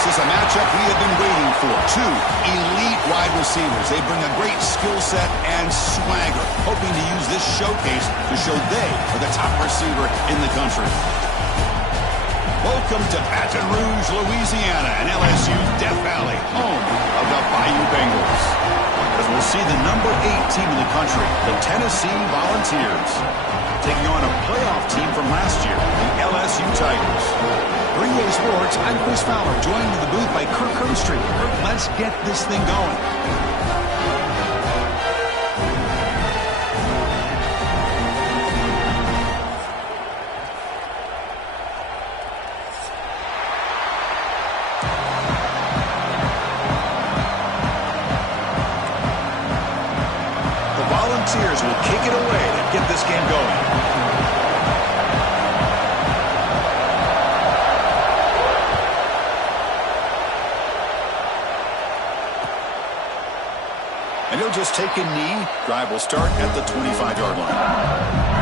This is a matchup we have been waiting for. Two elite wide receivers. They bring a great skill set and swagger, hoping to use this showcase to show they are the top receiver in the country. Welcome to Baton Rouge, Louisiana, and LSU's Death Valley, home of the Bayou Bengals. As we'll see the number 8 team in the country, the Tennessee Volunteers, taking on a playoff team from last year, the LSU Tigers. For EA Sports, I'm Chris Fowler, joined in the booth by Kirk Herbstreit. Kirk, let's get this thing going. Volunteers will kick it away to get this game going. And he'll just take a knee. Drive will start at the 25-yard line.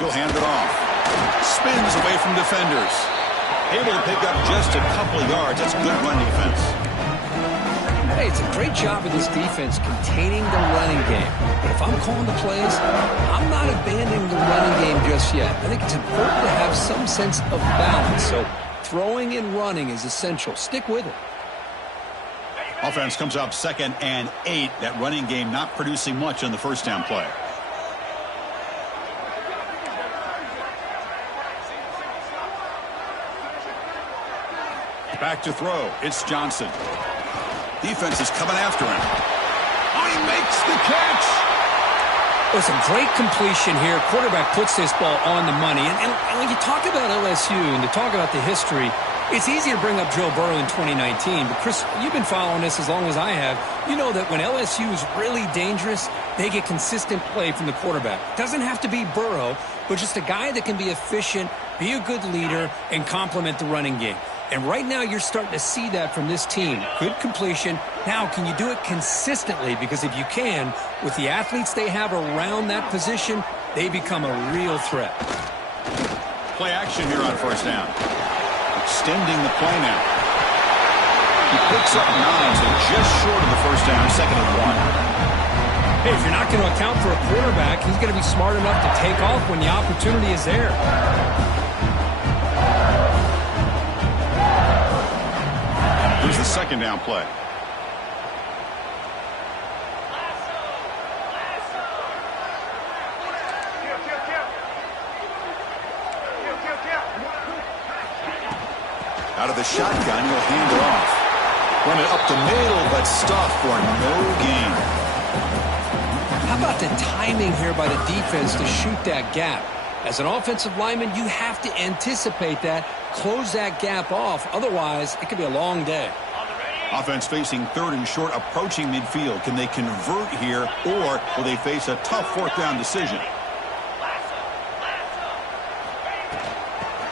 He'll hand it off. Spins away from defenders. Able to pick up just a couple of yards. That's good run defense. Hey, it's a great job of this defense containing the running game. But if I'm calling the plays, I'm not abandoning the running game just yet. I think it's important to have some sense of balance. So throwing and running is essential. Stick with it. Offense comes up 2nd and 8. That running game not producing much on the first down play. Back to throw. It's Johnson. Defense is coming after him. Oh, he makes the catch. Well, it's a great completion here. Quarterback puts this ball on the money. And when you talk about LSU and to talk about the history, it's easy to bring up Joe Burrow in 2019. But, Chris, you've been following this as long as I have. You know that when LSU is really dangerous, they get consistent play from the quarterback. Doesn't have to be Burrow, but just a guy that can be efficient, be a good leader, and complement the running game. And right now you're starting to see that from this team. Good completion. Now, can you do it consistently? Because if you can, with the athletes they have around that position, they become a real threat. Play action here on first down. Extending the play now. He picks up 9, so just short of the first down, 2nd and 1. Hey, if you're not going to account for a quarterback, he's going to be smart enough to take off when the opportunity is there. Here's the 2nd down play. Out of the shotgun, he'll hand it off. Run it up the middle, but stuffed for no gain. How about the timing here by the defense to shoot that gap? As an offensive lineman, you have to anticipate that, close that gap off. Otherwise, it could be a long day. Offense facing 3rd and short, approaching midfield. Can they convert here, or will they face a tough 4th down decision?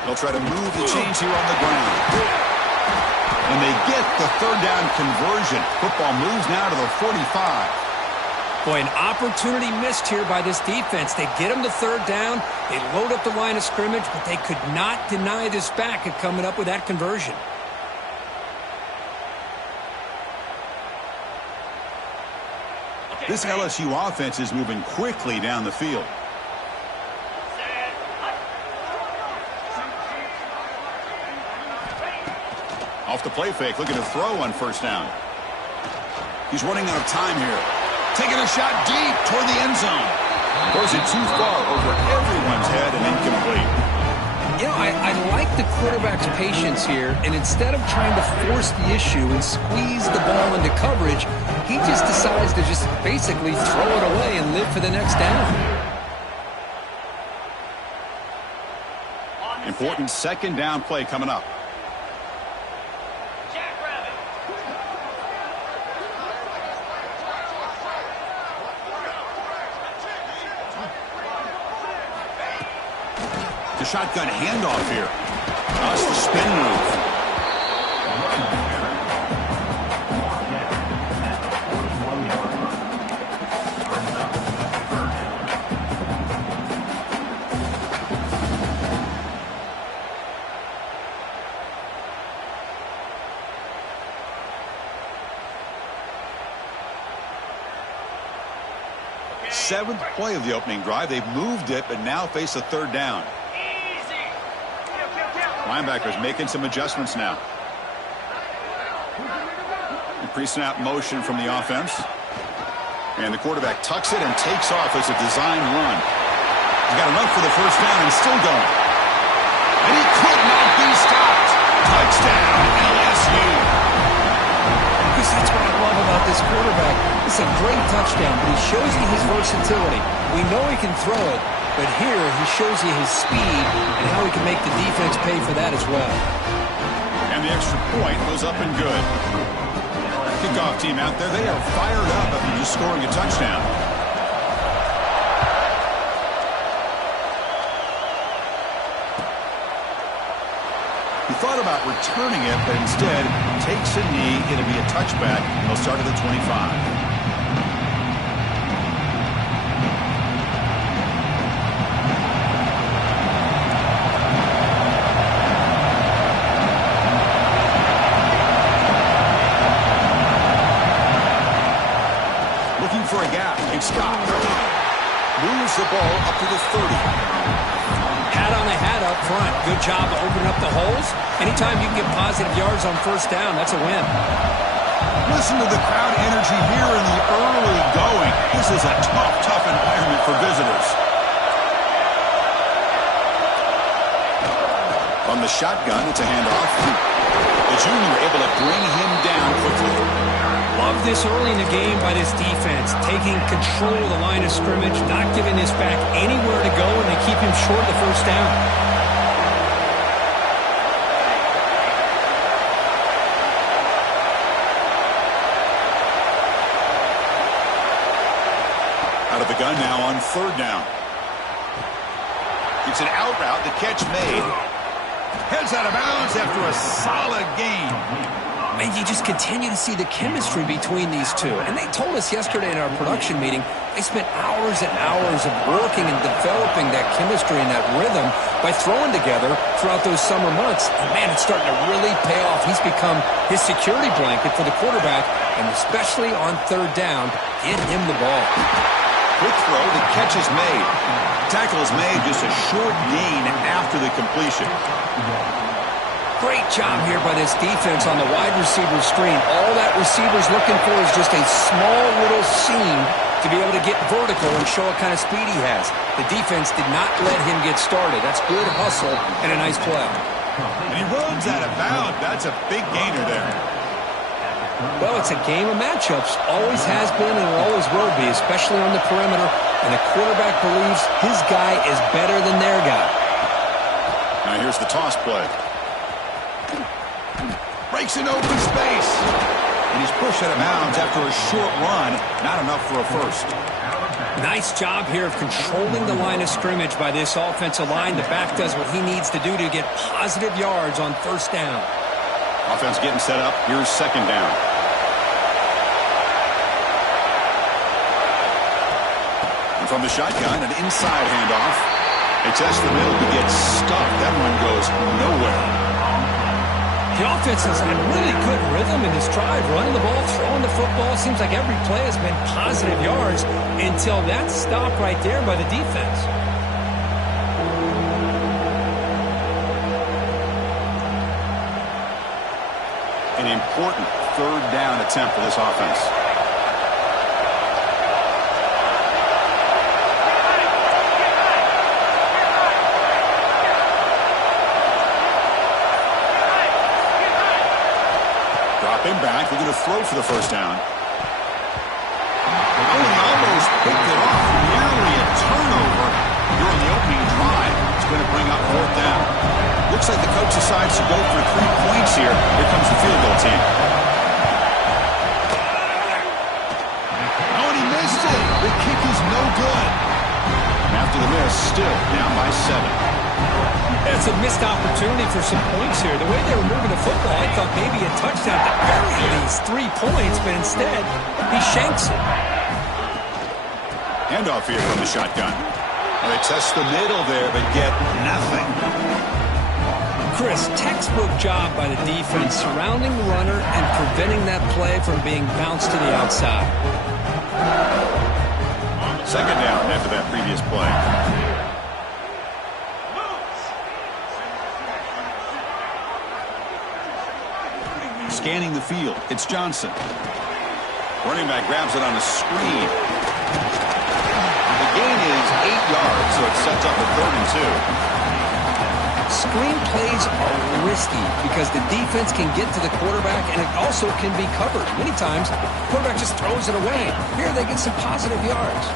They'll try to move the chains here on the ground. And they get the 3rd down conversion. Football moves now to the 45. Boy, an opportunity missed here by this defense. They get them the 3rd down. They load up the line of scrimmage, but they could not deny this back at coming up with that conversion. This LSU offense is moving quickly down the field. Off the play fake, looking to throw on first down. He's running out of time here. Taking a shot deep toward the end zone. Throws it too far over everyone's head and incomplete. You know, I like the quarterback's patience here, and instead of trying to force the issue and squeeze the ball into coverage, he just decides to just basically throw it away and live for the next down. Important 2nd down play coming up. The shotgun handoff here. That's the spin move. Seventh play of the opening drive. They've moved it, but now face a third down. Linebackers making some adjustments now. Pre-snap motion from the offense. And the quarterback tucks it and takes off as a design run. He's got enough for the first down and still going. And he could not be stopped. Touchdown, LSU. That's what I love about this quarterback. It's a great touchdown, but he shows you his versatility. We know he can throw it, but here he shows you his speed and how he can make the defense pay for that as well. And the extra point goes up and good. Kickoff team out there, they are fired up after just scoring a touchdown. He thought about returning it, but instead takes a knee. It'll be a touchback, and they'll start at the 25. Looking for a gap. It's Scott. Moves the ball up to the 30. Hat on the hat up front. Good job of opening up the holes. Anytime you can get positive yards on first down, that's a win. Listen to the crowd energy here in the early going. This is a tough environment for visitors. From the shotgun, it's a handoff. The junior able to bring him down quickly. Love this early in the game by this defense, taking control of the line of scrimmage, not giving this back anywhere to go, and they keep him short of the first down. Out of the gun now on third down. It's an out route, the catch made. Heads out of bounds after a solid gain. And you just continue to see the chemistry between these two. And they told us yesterday in our production meeting, they spent hours and hours of working and developing that chemistry and that rhythm by throwing together throughout those summer months. And, man, it's starting to really pay off. He's become his security blanket for the quarterback, and especially on third down, get him the ball. Quick throw, the catch is made. Tackle is made, just a short gain after the completion. Great job here by this defense on the wide receiver screen. All that receiver's looking for is just a small little seam to be able to get vertical and show what kind of speed he has. The defense did not let him get started. That's good hustle and a nice play. And he runs out of bounds. That's a big gainer there. Well, it's a game of matchups. Always has been and always will be, especially on the perimeter. And the quarterback believes his guy is better than their guy. Now here's the toss play. Breaks in open space. And he's pushed out of bounds after a short run. Not enough for a first. Nice job here of controlling the line of scrimmage by this offensive line. The back does what he needs to do to get positive yards on first down. Offense getting set up. Here's second down. And from the shotgun, an inside handoff. They test the middle to get stuffed. That one goes nowhere. The offense has had really good rhythm in this drive, running the ball, throwing the football. Seems like every play has been positive yards until that stop right there by the defense. An important third down attempt for this offense. Dropping back, they're going to throw for the first down. Oh, he almost picked it off. Nearly a turnover during the opening drive. It's going to bring up fourth down. Looks like the coach decides to go for 3 points here. Here comes the field goal team. Oh, and he missed it. The kick is no good. And after the miss, still down by 7. It's a missed opportunity for some points here. The way they were moving the football, I thought maybe a touchdown, at the very least 3 points, but instead, he shanks it. Handoff here from the shotgun. They test the middle there, but get nothing. Chris, textbook job by the defense surrounding the runner and preventing that play from being bounced to the outside. Second down after that previous play. Scanning the field, it's Johnson. Running back grabs it on a screen. The gain is 8 yards, so it sets up a 3rd and 2. Screen plays are risky because the defense can get to the quarterback and it also can be covered. Many times, the quarterback just throws it away. Here they get some positive yards.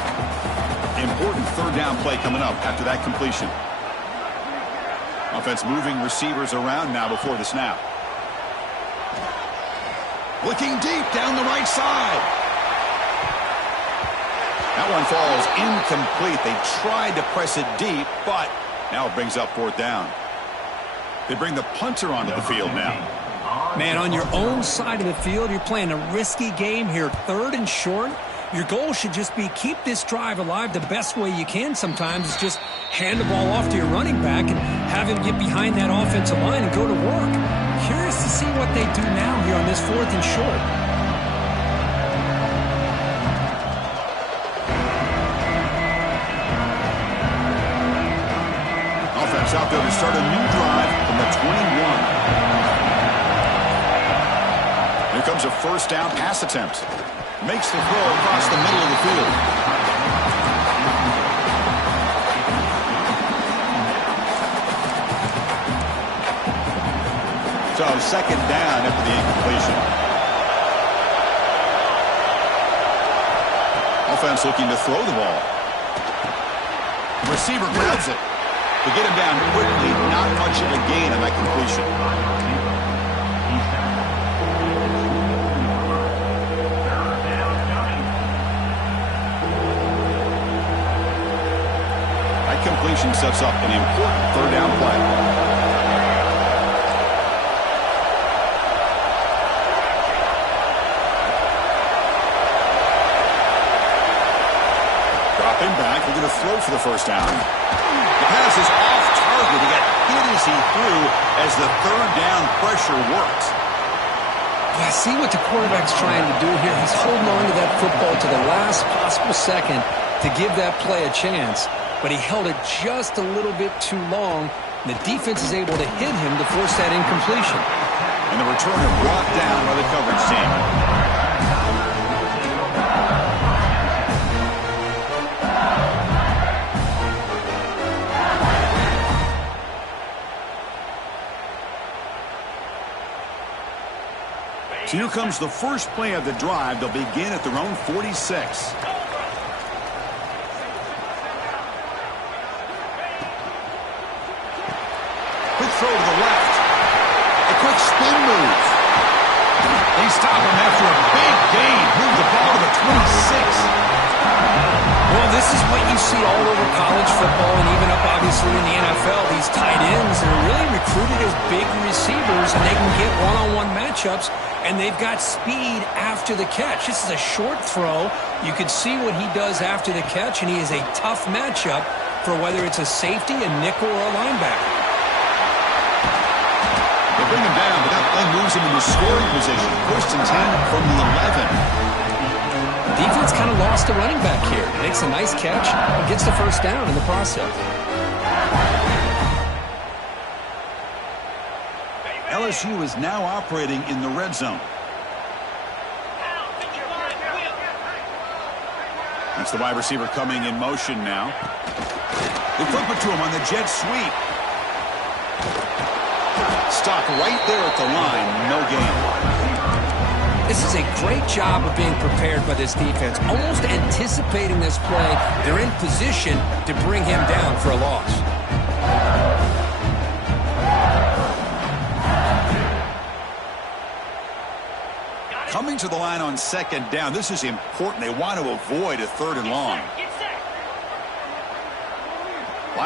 Important 3rd down play coming up after that completion. Offense moving receivers around now before the snap. Looking deep down the right side. That one falls incomplete. They tried to press it deep, but now it brings up 4th down. They bring the punter onto the field now. Man, on your own side of the field, you're playing a risky game here. 3rd and short. Your goal should just be keep this drive alive the best way you can sometimes is just hand the ball off to your running back and have him get behind that offensive line and go to work. Curious to see what they do now here on this 4th and short. Offense out there to start a new drive from the 21. Here comes a 1st down pass attempt. Makes the throw across the middle of the field. So 2nd down after the incompletion. Offense looking to throw the ball. Receiver grabs it. To get him down quickly, not much of a gain on that completion. That completion sets up an important 3rd down play. Dropping back, we're going to throw for the 1st down. The pass is off target. He got hit as he threw as the 3rd down pressure worked. I see what the quarterback's trying to do here. He's holding on to that football to the last possible second to give that play a chance. But he held it just a little bit too long. And the defense is able to hit him to force that incompletion. And the returner brought down by the coverage team. So here comes the first play of the drive. They'll begin at their own 46. Quick throw to the left. A quick spin move. They stop him after a big gain. Move the ball to the 26. Well, this is what you see all over college football and even up, obviously, in the NFL. These tight ends are really recruited as big receivers, and they can get one-on-one matchups, and they've got speed after the catch. This is a short throw. You can see what he does after the catch, and he is a tough matchup for whether it's a safety, a nickel, or a linebacker. They bring him down, but that play moves him into scoring position. 1st and 10 from the 11. Defense kind of lost the running back here. Makes a nice catch and gets the 1st down in the process. LSU is now operating in the red zone. That's the wide receiver coming in motion now. They flip it to him on the jet sweep. Stop right there at the line. No gain. This is a great job of being prepared by this defense, almost anticipating this play. They're in position to bring him down for a loss. Coming to the line on 2nd down. This is important. They want to avoid a 3rd and long.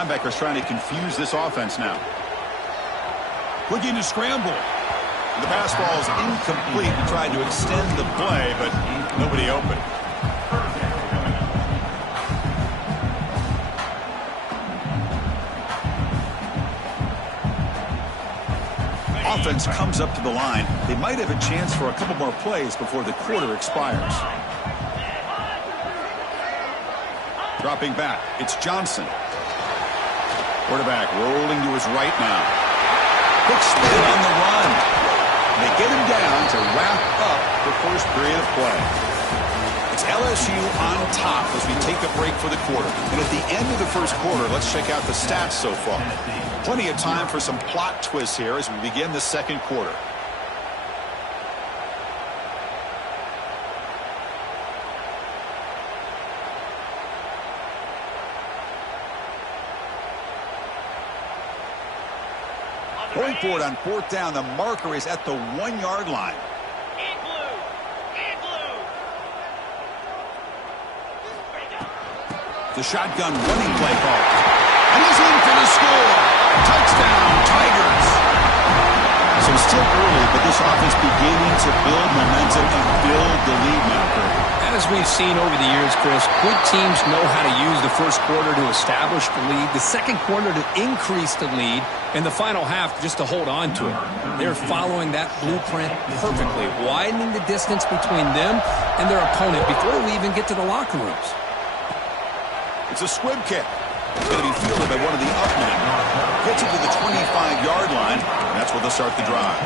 Linebackers trying to confuse this offense now. Looking to scramble. The pass ball is incomplete. He tried to extend the play, but nobody open. Offense comes up to the line. They might have a chance for a couple more plays before the quarter expires. Dropping back, it's Johnson. Quarterback rolling to his right now. Quick split on the run. They get him down to wrap up the first period of play. It's LSU on top as we take a break for the quarter. And at the end of the first quarter, let's check out the stats so far. Plenty of time for some plot twists here as we begin the second quarter. Going for it on fourth down. The marker is at the 1-yard line. The shotgun running play call. And he's in for the score. Touchdown, Tigers. So still early, but this offense beginning to build momentum and build the lead now, Kurt. As we've seen over the years, Chris, good teams know how to use the first quarter to establish the lead, the second quarter to increase the lead, and the final half just to hold on to it. They're following that blueprint perfectly, widening the distance between them and their opponent before we even get to the locker rooms. It's a squib kick. It's going to be fielded by one of the up men. Gets it to the 25-yard line, and that's where they'll start the drive.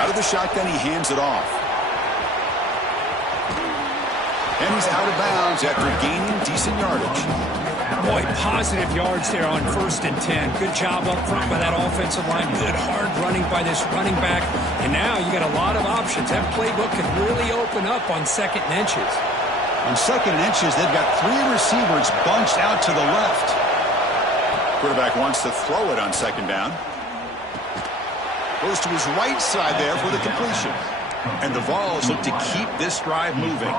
Out of the shotgun, he hands it off. And he's out of bounds after gaining decent yardage. Boy, positive yards there on 1st and 10. Good job up front by that offensive line. Good hard running by this running back. And now you got a lot of options. That playbook could really open up on 2nd and inches. On 2nd and inches, they've got 3 receivers bunched out to the left. Quarterback wants to throw it on 2nd down. Goes to his right side there for the completion. And the Vols look to keep this drive moving.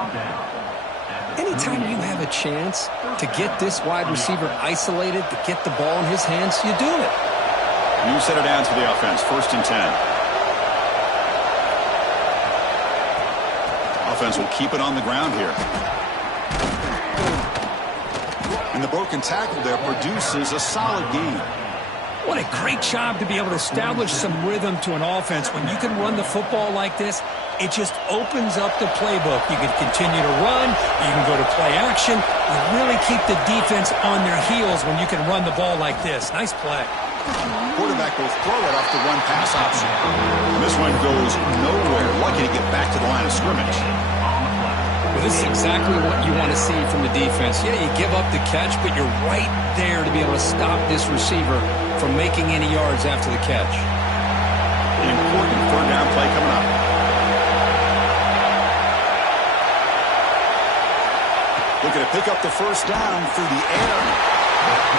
Anytime you have a chance to get this wide receiver isolated, to get the ball in his hands, you do it. New set of downs for the offense, 1st and 10. Offense will keep it on the ground here. And the broken tackle there produces a solid gain. What a great job to be able to establish some rhythm to an offense. When you can run the football like this, it just opens up the playbook. You can continue to run. You can go to play action. You really keep the defense on their heels when you can run the ball like this. Nice play. Quarterback will throw it off the one pass option. This one goes nowhere. Lucky to get back to the line of scrimmage. Well, this is exactly what you want to see from the defense. Yeah, you give up the catch, but you're right there to be able to stop this receiver from making any yards after the catch. An important 3rd down play coming up. Looking to pick up the 1st down through the air.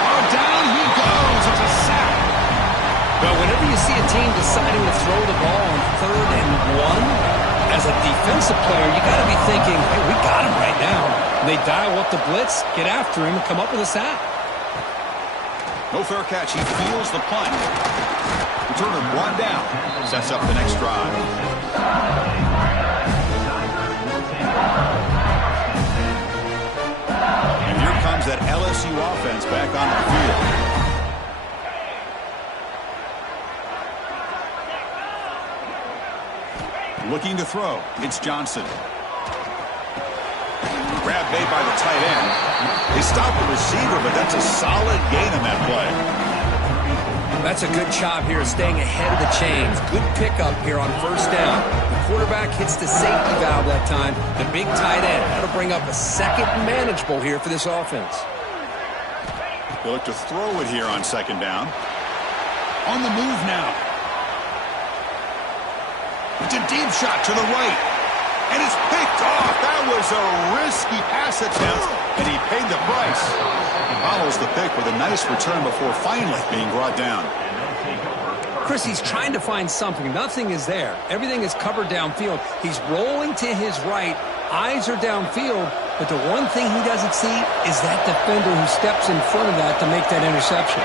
Oh, down he goes. It's a sack. Well, whenever you see a team deciding to throw the ball on 3rd and 1, as a defensive player, you got to be thinking, hey, we got him right now. And they dial up the blitz, get after him, and come up with a sack. No fair catch. He feels the punt. Returner brought down. Sets up the next drive. And here comes that LSU offense back on the field. Looking to throw. It's Johnson. Grab made by the tight end. They stop the receiver, but that's a solid gain on that play. That's a good job here, staying ahead of the chains. Good pickup here on 1st down. The quarterback hits the safety valve that time. The big tight end. That'll bring up a 2nd and manageable here for this offense. They look to throw it here on 2nd down. On the move now. It's a deep shot to the right. And it's picked off. That was a risky pass attempt, and he paid the price. He follows the pick with a nice return before finally being brought down. Chris, he's trying to find something. Nothing is there. Everything is covered downfield. He's rolling to his right. Eyes are downfield. But the one thing he doesn't see is that defender who steps in front of that to make that interception.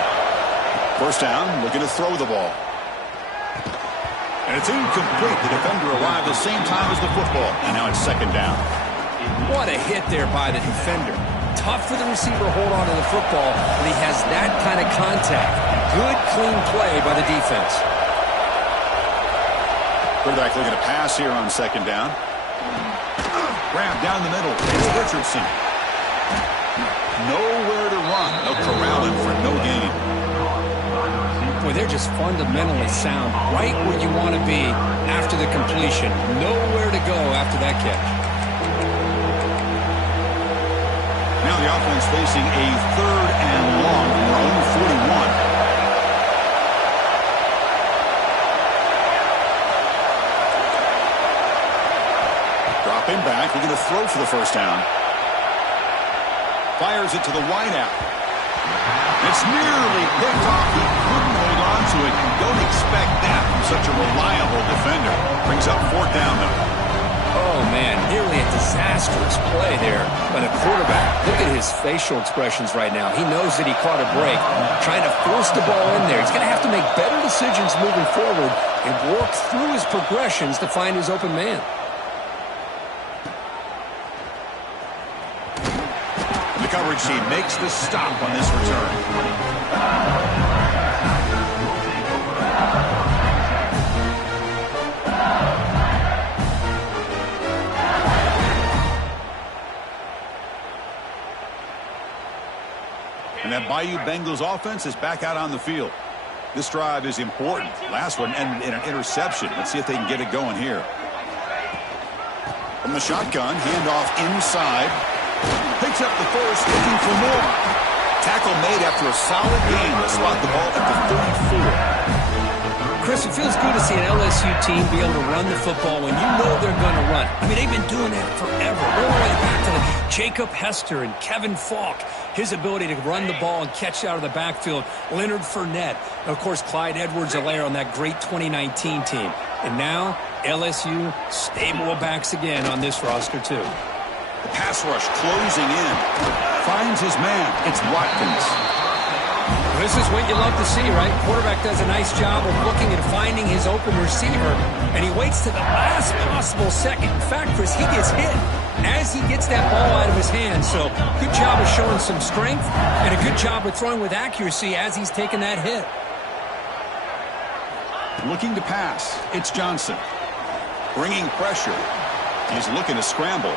First down, looking to throw the ball. And it's incomplete. The defender arrived the same time as the football. And now it's second down. What a hit there by the defender. Tough for the receiver to hold on to the football when he has that kind of contact. Good, clean play by the defense. Quarterback looking to pass here on second down. Grab down the middle. Here's Richardson. Nowhere to run. They'll corral him for no gain. Boy, they're just fundamentally sound. Right where you want to be after the completion. Nowhere to go after that catch. Now the offense facing a third and long from their own 41. Dropping back, looking to throw for the first down. Fires it to the wideout. It's nearly picked off. He couldn't hold on to it. You don't expect that from such a reliable defender. Brings up fourth down, though. Oh, man, nearly a disastrous play there by the quarterback. Look at his facial expressions right now. He knows that he caught a break, trying to force the ball in there. He's going to have to make better decisions moving forward and work through his progressions to find his open man. The coverage team makes the stop on this return. And that Bayou Bengals offense is back out on the field. This drive is important. Last one ended in an interception. Let's see if they can get it going here. From the shotgun, handoff inside. Picks up the first, looking for more. Tackle made after a solid gain to spot the ball at the 34. Chris, it feels good to see an LSU team be able to run the football when you know they're going to run. I mean, they've been doing that forever. All the way back to Jacob Hester and Kevin Falk. His ability to run the ball and catch out of the backfield. Leonard Fournette. And of course, Clyde Edwards-Helaire on that great 2019 team. And now, LSU stable of backs again on this roster, too. The pass rush closing in. Finds his man. It's Watkins. This is what you love to see, right? Quarterback does a nice job of looking and finding his open receiver, and he waits to the last possible second. In fact, Chris, he gets hit as he gets that ball out of his hand. So good job of showing some strength and a good job of throwing with accuracy as he's taking that hit. Looking to pass. It's Johnson. Bringing pressure. He's looking to scramble.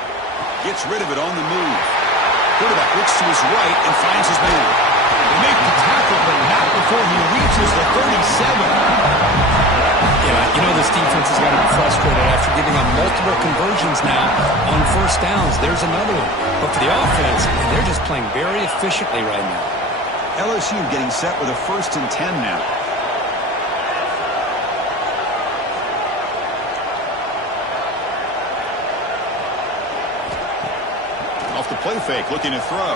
Gets rid of it on the move. Quarterback looks to his right and finds his man. They make the tackle, but not before he reaches the 37. Yeah, you know this defense has got to be frustrated after giving up multiple conversions now on first downs. There's another one. But for the offense, they're just playing very efficiently right now. LSU getting set with a 1st and 10 now. Off the play fake, looking to throw.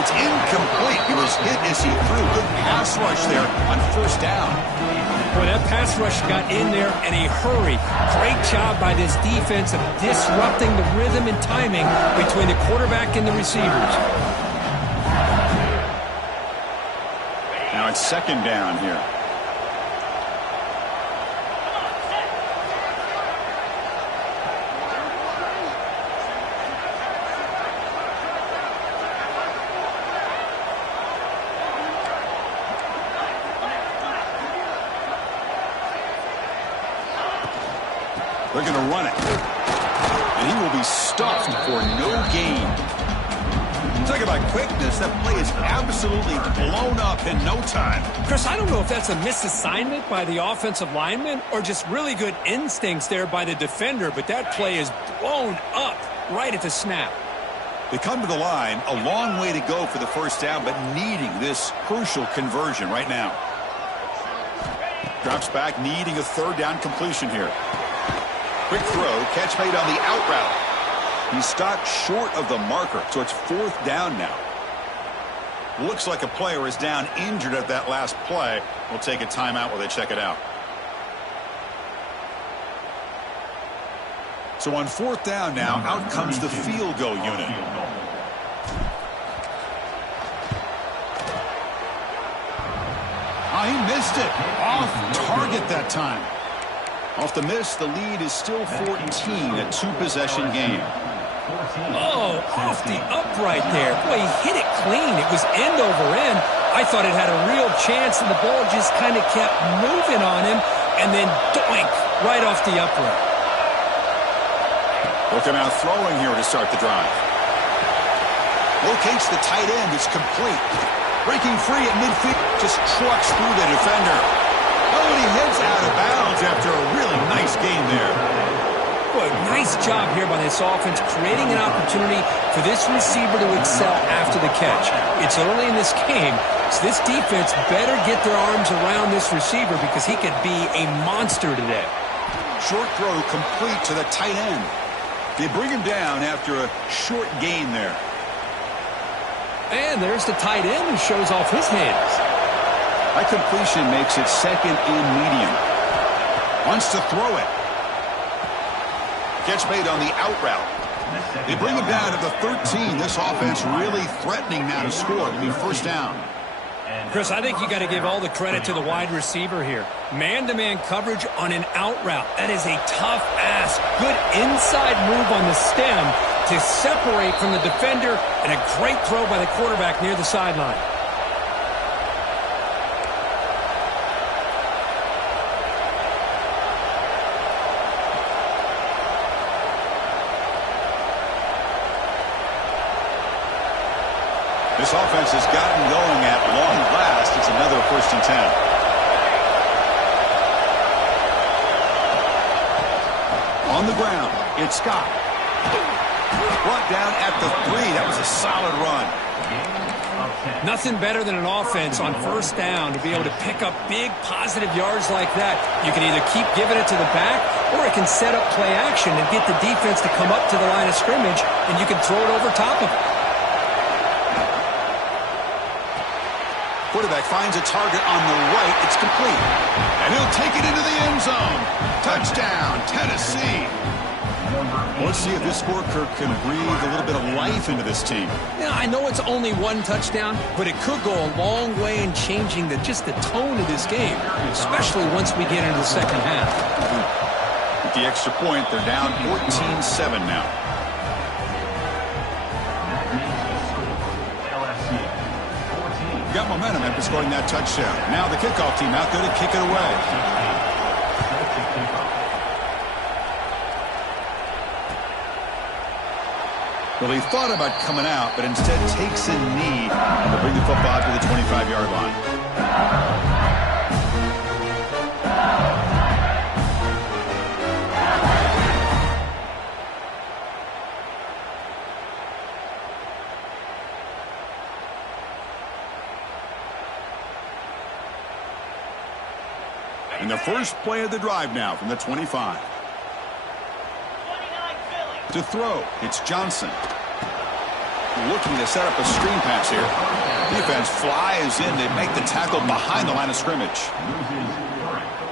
It's incomplete. He was hit as he threw. Good pass rush there on first down. Boy, that pass rush got in there in a hurry. Great job by this defense of disrupting the rhythm and timing between the quarterback and the receivers. Now it's second down here. They're going to run it. And he will be stuffed for no gain. Talk about quickness. That play is absolutely blown up in no time. Chris, I don't know if that's a misassignment by the offensive lineman or just really good instincts there by the defender, but that play is blown up right at the snap. They come to the line, a long way to go for the first down, but needing this crucial conversion right now. Drops back, needing a third down completion here. Quick throw, catch made on the out route. He stopped short of the marker, so it's fourth down now. Looks like a player is down injured at that last play. We'll take a timeout while they check it out. So on 4th down now, out comes the field goal unit. Oh, he missed it. Off target that time. Off the miss, the lead is still 14, a 2-possession game. Oh, off the upright there. Boy, he hit it clean. It was end over end. I thought it had a real chance, and the ball just kind of kept moving on him, and then doink, right off the upright. Looking out throwing here to start the drive. Locates the tight end. It's complete. Breaking free at midfield. Just trucks through the defender. Oh, and he heads out of bounds after a really nice game there. Boy, nice job here by this offense, creating an opportunity for this receiver to excel after the catch. It's early in this game, so this defense better get their arms around this receiver because he could be a monster today. Short throw complete to the tight end. They bring him down after a short gain there. And there's the tight end who shows off his hands. That completion makes it 2nd and medium. Wants to throw it. Catch made on the out route. They bring him down to the 13. This offense really threatening now to score. It'll be 1st down. Chris, I think you got to give all the credit to the wide receiver here. Man-to-man coverage on an out route. That is a tough ask. Good inside move on the stem to separate from the defender, and a great throw by the quarterback near the sideline. This offense has gotten going at long last. It's another 1st and 10. On the ground, it's Scott. Brought down at the 3. That was a solid run. Nothing better than an offense on 1st down to be able to pick up big positive yards like that. You can either keep giving it to the back, or it can set up play action and get the defense to come up to the line of scrimmage, and you can throw it over top of it. Quarterback finds a target on the right. It's complete. And he'll take it into the end zone. Touchdown, Tennessee. Let's see if this scorecard can breathe a little bit of life into this team. Yeah, I know it's only 1 touchdown, but it could go a long way in changing just the tone of this game, especially once we get into the 2nd half. With the extra point, they're down 14-7 now. Got momentum after scoring that touchdown. Now the kickoff team out there to kick it away. Well, he thought about coming out, but instead takes a knee to bring the football to the 25-yard line. And the first play of the drive now from the 25. To throw, it's Johnson. Looking to set up a screen pass here. Defense flies in. They make the tackle behind the line of scrimmage.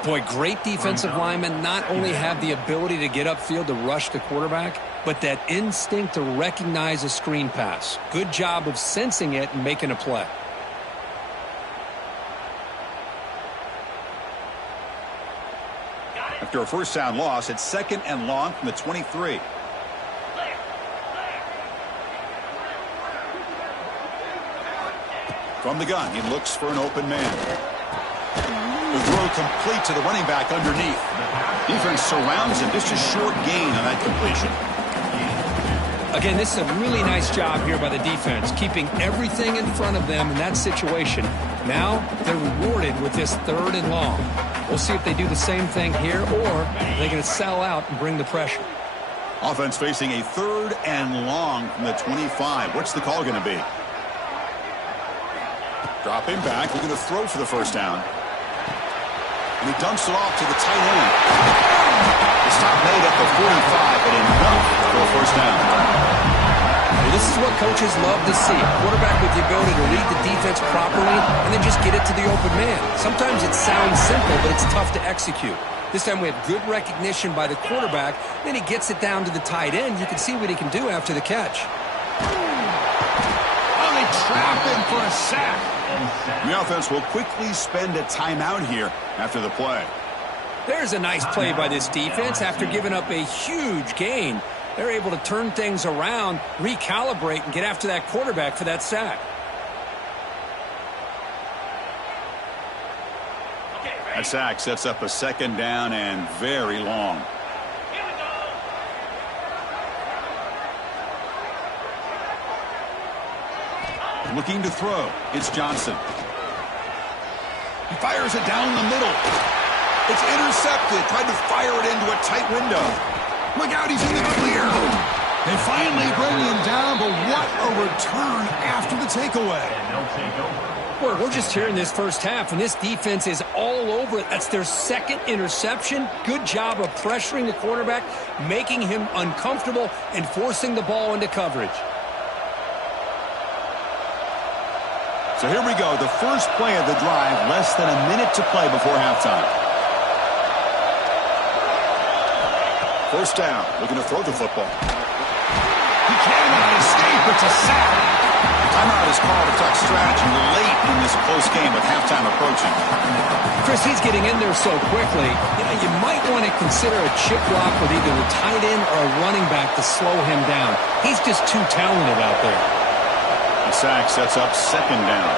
Boy, great defensive linemen not only have the ability to get upfield to rush the quarterback, but that instinct to recognize a screen pass. Good job of sensing it and making a play. After a 1st down loss, it's 2nd and long from the 23. From the gun, he looks for an open man. The throw complete to the running back underneath. Defense surrounds him. Just a short gain on that completion. Again, this is a really nice job here by the defense, keeping everything in front of them in that situation. Now they're rewarded with this 3rd and long. We'll see if they do the same thing here, or they're going to sell out and bring the pressure. Offense facing a 3rd and long from the 25. What's the call going to be? Dropping back, looking to throw for the 1st down. And he dumps it off to the tight end. The stop made at the 45, but enough for a 1st down. Well, this is what coaches love to see. A quarterback with the ability to read the defense properly and then just get it to the open man. Sometimes it sounds simple, but it's tough to execute. This time we have good recognition by the quarterback. Then he gets it down to the tight end. You can see what he can do after the catch. Oh, they trap him for a sack. The offense will quickly spend a timeout here after the play. There's a nice play by this defense. After giving up a huge gain, they're able to turn things around, recalibrate, and get after that quarterback for that sack. That sack sets up a second down and very long. Looking to throw. It's Johnson. He fires it down the middle. It's intercepted. Tried to fire it into a tight window. Look out, he's in the clear. They finally bring him down, but what a return after the takeaway. Boy, we're just here in this first half, and this defense is all over it. That's their second interception. Good job of pressuring the quarterback, making him uncomfortable, and forcing the ball into coverage. So here we go, the first play of the drive, less than a minute to play before halftime. First down, looking to throw the football. He cannot escape, it's a sack. Timeout is called to talk strategy late in this close game with halftime approaching. Chris, he's getting in there so quickly. You might want to consider a chip block with either the tight end or a running back to slow him down. He's just too talented out there. The sack sets up second down.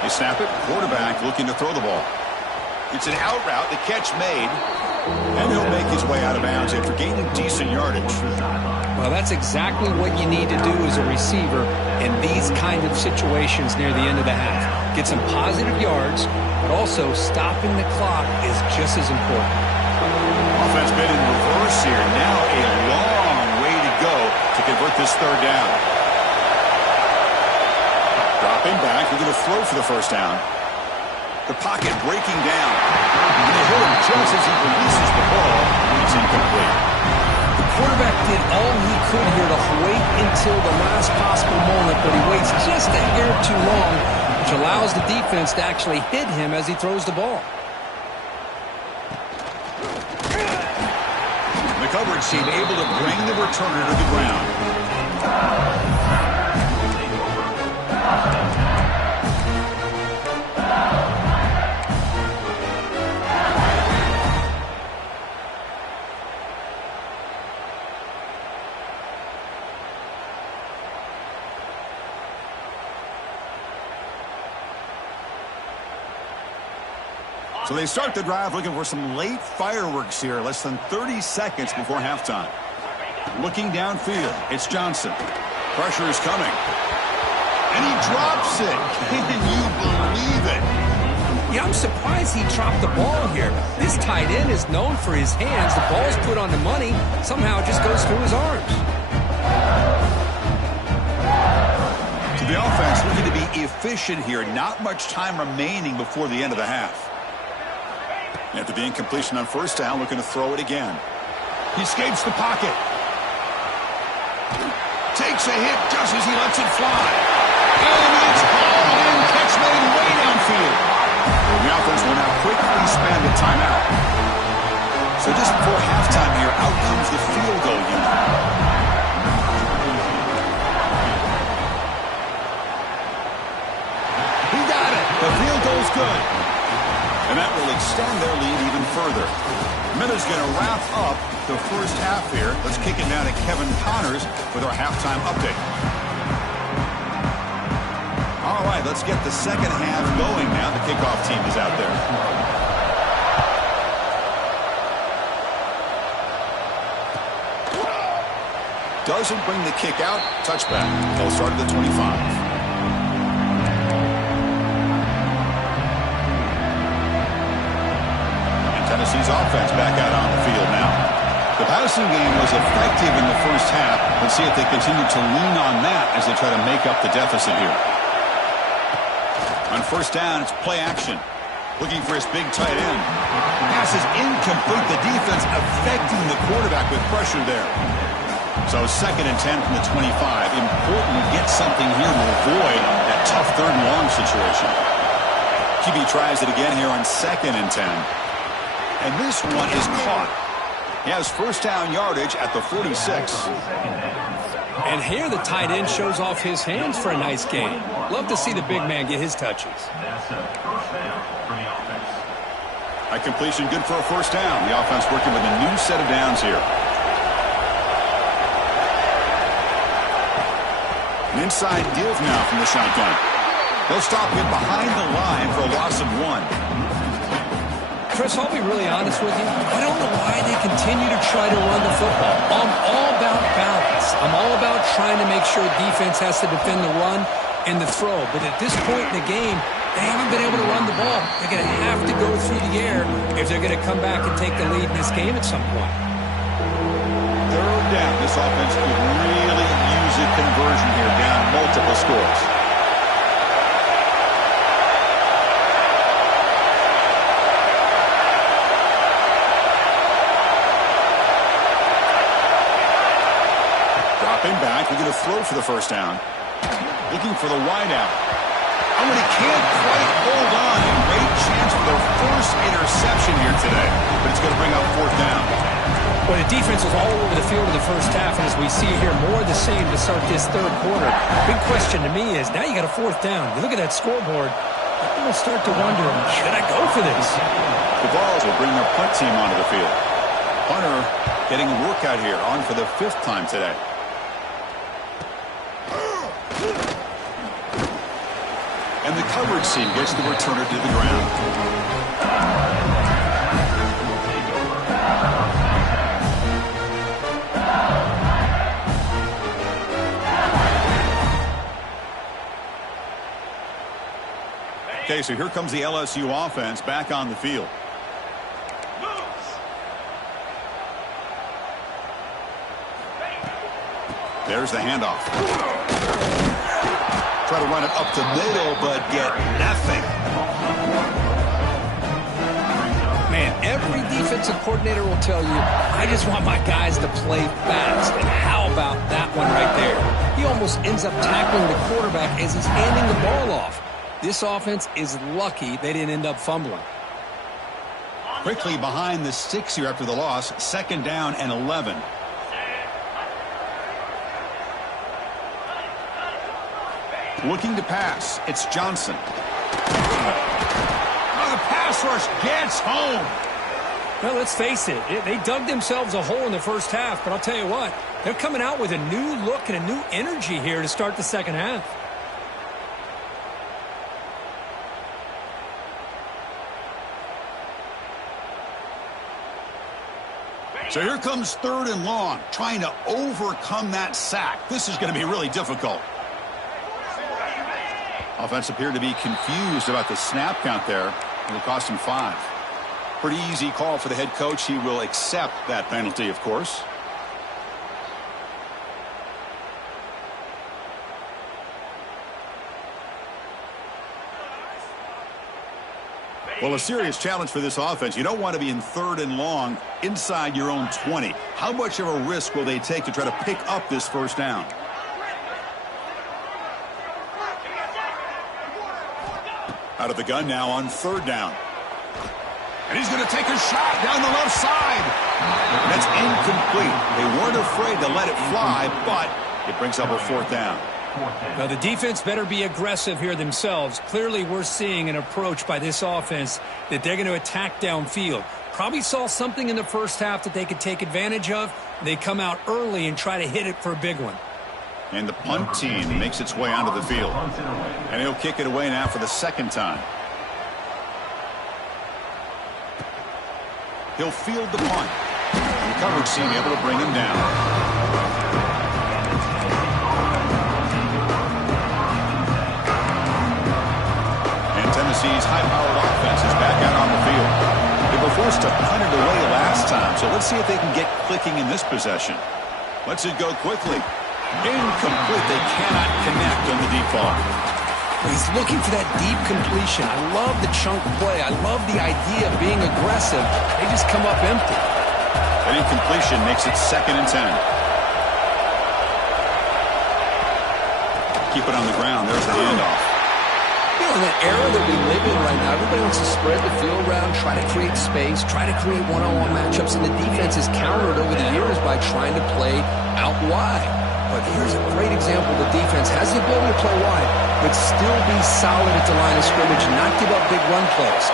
They snap it. Quarterback looking to throw the ball. It's an out route. The catch made. And he'll make his way out of bounds after gaining decent yardage. Well, that's exactly what you need to do as a receiver in these kind of situations near the end of the half. Get some positive yards, but also stopping the clock is just as important. Offense been in reverse here. Now a long way to go to convert this third down. Dropping back, we're going to throw for the first down. The pocket breaking down. And they hit him just as he releases the ball. It's incomplete. The quarterback did all he could here to wait until the last possible moment, but he waits just a hair too long, which allows the defense to actually hit him as he throws the ball. The coverage team able to bring the returner to the ground. So they start the drive looking for some late fireworks here, less than 30 seconds before halftime. Looking downfield, it's Johnson. Pressure is coming. And he drops it. Can you believe it? Yeah, I'm surprised he dropped the ball here. This tight end is known for his hands. The ball's put on the money. Somehow it just goes through his arms. So the offense looking to be efficient here. Not much time remaining before the end of the half. After the incompletion on first down, looking to throw it again. He escapes the pocket. Takes a hit just as he lets it fly. And it's hauled in, catch made way downfield. The offense will now quickly spend a timeout. So just before halftime here, out comes the field goal unit. He got it. The field goal's good. And that will extend their lead even further. Miller's going to wrap up the first half here. Let's kick it down to Kevin Connors with our halftime update. All right, let's get the second half going now. The kickoff team is out there. Doesn't bring the kick out. Touchback. They'll start at the 25. Tennessee's offense back out on the field now. The passing game was effective in the first half. Let's see if they continue to lean on that as they try to make up the deficit here. On first down, it's play action. Looking for his big tight end. Pass is incomplete. The defense affecting the quarterback with pressure there. So 2nd and 10 from the 25. Important to get something here to avoid that tough 3rd and long situation. QB tries it again here on 2nd and 10. And this one is caught. He has first down yardage at the 46. And here the tight end shows off his hands for a nice game. Love to see the big man get his touches. That completion good for a first down. The offense working with a new set of downs here. An inside give now from the shotgun. They'll stop him behind the line for a loss of 1. Chris, I'll be really honest with you. I don't know why they continue to try to run the football. I'm all about balance. I'm all about trying to make sure defense has to defend the run and the throw. But at this point in the game, they haven't been able to run the ball. They're going to have to go through the air if they're going to come back and take the lead in this game at some point. 3rd down. This offense could really use a conversion here, down multiple scores. Dropping back. We're going to throw for the first down. Looking for the wideout. Oh, and he can't quite hold on. A great chance for their first interception here today. But it's going to bring up 4th down. Well, the defense was all over the field in the first half, and as we see here, more of the same to start this 3rd quarter. Big question to me is, now you got a 4th down. You look at that scoreboard, I'm going to start to wonder, should I go for this? The Vols will bring their punt team onto the field. Punter getting a workout here, on for the 5th time today. And the coverage team gets the returner to the ground. Okay, so here comes the LSU offense back on the field. There's the handoff. Try to run it up the middle, but get nothing. Man, every defensive coordinator will tell you, I just want my guys to play fast. And how about that one right there? He almost ends up tackling the quarterback as he's handing the ball off. This offense is lucky they didn't end up fumbling. Quickly behind the 6 here after the loss. 2nd down and 11. Looking to pass. It's Johnson. Oh, the pass rush gets home. Well, let's face it. They dug themselves a hole in the first half, but I'll tell you what, they're coming out with a new look and a new energy here to start the second half. So here comes 3rd and long, trying to overcome that sack. This is going to be really difficult. Offense appeared to be confused about the snap count there. It'll cost him 5. Pretty easy call for the head coach. He will accept that penalty, of course. Well, a serious challenge for this offense. You don't want to be in 3rd and long inside your own 20. How much of a risk will they take to try to pick up this first down? Out of the gun now on 3rd down. And he's going to take a shot down the left side. That's incomplete. They weren't afraid to let it fly, but it brings up a 4th down. Now, the defense better be aggressive here themselves. Clearly, we're seeing an approach by this offense that they're going to attack downfield. Probably saw something in the first half that they could take advantage of. They come out early and try to hit it for a big one. And the punt team makes its way onto the field. And he'll kick it away now for the 2nd time. He'll field the punt. And the coverage team able to bring him down. And Tennessee's high-powered offense is back out on the field. They were forced to punt it away last time, so let's see if they can get clicking in this possession. Lets it go quickly. Incomplete. They cannot connect on the deep ball. He's looking for that deep completion. I love the chunk play. I love the idea of being aggressive. They just come up empty. That incompletion makes it 2nd and 10. Keep it on the ground. There's the handoff. You know, in the era that we live in right now, everybody wants to spread the field around, try to create space, try to create one-on-one matchups, and the defense has countered over the years by trying to play out wide. But here's a great example. The defense has the ability to play wide, but still be solid at the line of scrimmage and not give up big run plays.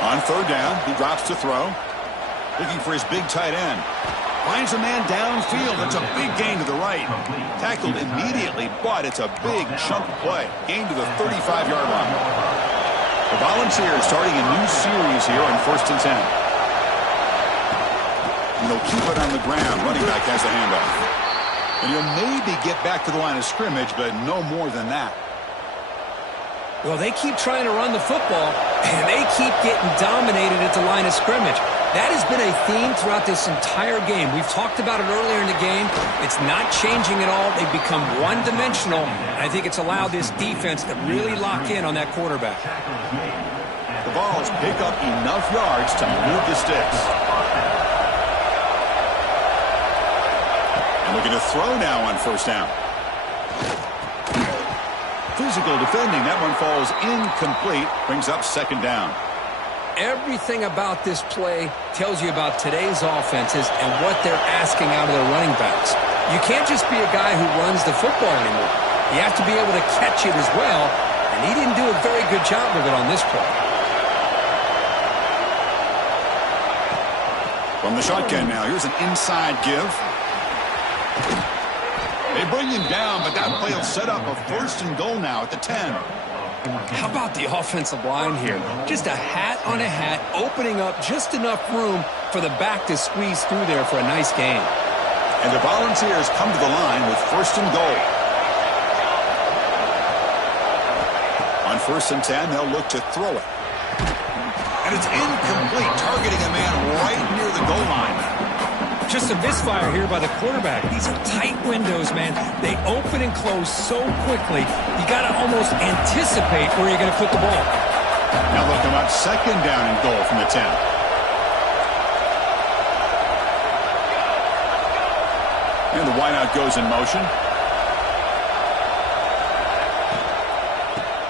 On 3rd down, he drops to throw. Looking for his big tight end. Finds a man downfield. It's a big gain to the right. Tackled immediately, but it's a big chunk play. Gain to the 35-yard line. The Volunteers starting a new series here on 1st and 10. And they'll keep it on the ground. Running back has the handoff. And he'll maybe get back to the line of scrimmage, but no more than that. Well, they keep trying to run the football, and they keep getting dominated at the line of scrimmage. That has been a theme throughout this entire game. We've talked about it earlier in the game. It's not changing at all. They've become one-dimensional, and I think it's allowed this defense to really lock in on that quarterback. The Vols pick up enough yards to move the sticks. And looking to throw now on 1st down. Physical defending. That one falls incomplete. Brings up 2nd down. Everything about this play tells you about today's offenses and what they're asking out of their running backs. You can't just be a guy who runs the football anymore. You have to be able to catch it as well, and he didn't do a very good job of it on this play. From the shotgun now, here's an inside give. They bring him down, but that play will set up a 1st and goal now at the 10. How about the offensive line here? Just a hat on a hat, opening up just enough room for the back to squeeze through there for a nice gain. And the Volunteers come to the line with 1st and goal. On 1st and 10, they'll look to throw it. And it's incomplete, targeting a man right near the goal line. Just a misfire here by the quarterback. These are tight windows, man. They open and close so quickly, you got to almost anticipate where you're going to put the ball. Now they'll come up 2nd down and goal from the 10. And the wideout goes in motion.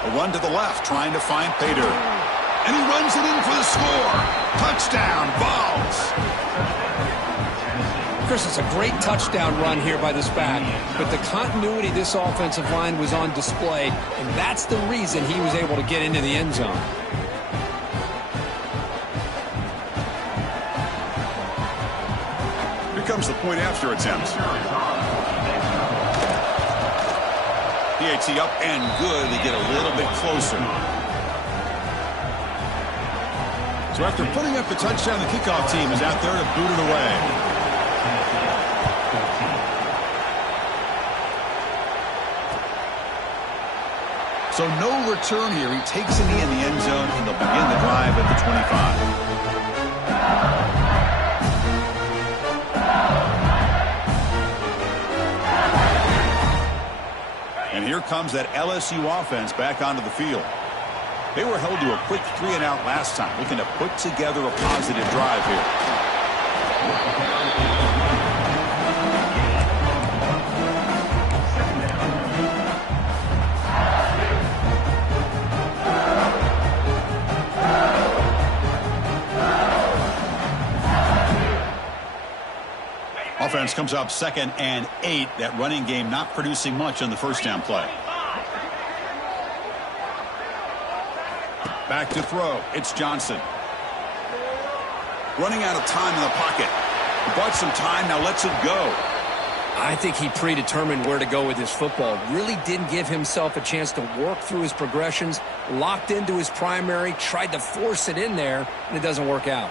A run to the left, trying to find Pater. And he runs it in for the score. Touchdown, Vols. Chris, it's a great touchdown run here by this back, but the continuity of this offensive line was on display, and that's the reason he was able to get into the end zone. Here comes the point after attempt. PAT up and good. They get a little bit closer. So after putting up the touchdown, the kickoff team is out there to boot it away. So no return here. He takes a knee in the end zone, and they'll begin the drive at the 25. And here comes that LSU offense back onto the field. They were held to a quick 3-and-out last time, looking to put together a positive drive here. Offense comes up 2nd and 8. That running game not producing much on the 1st down play. Back to throw. It's Johnson. Running out of time in the pocket. He bought some time, now lets it go. I think he predetermined where to go with his football. Really didn't give himself a chance to work through his progressions. Locked into his primary, tried to force it in there, and it doesn't work out.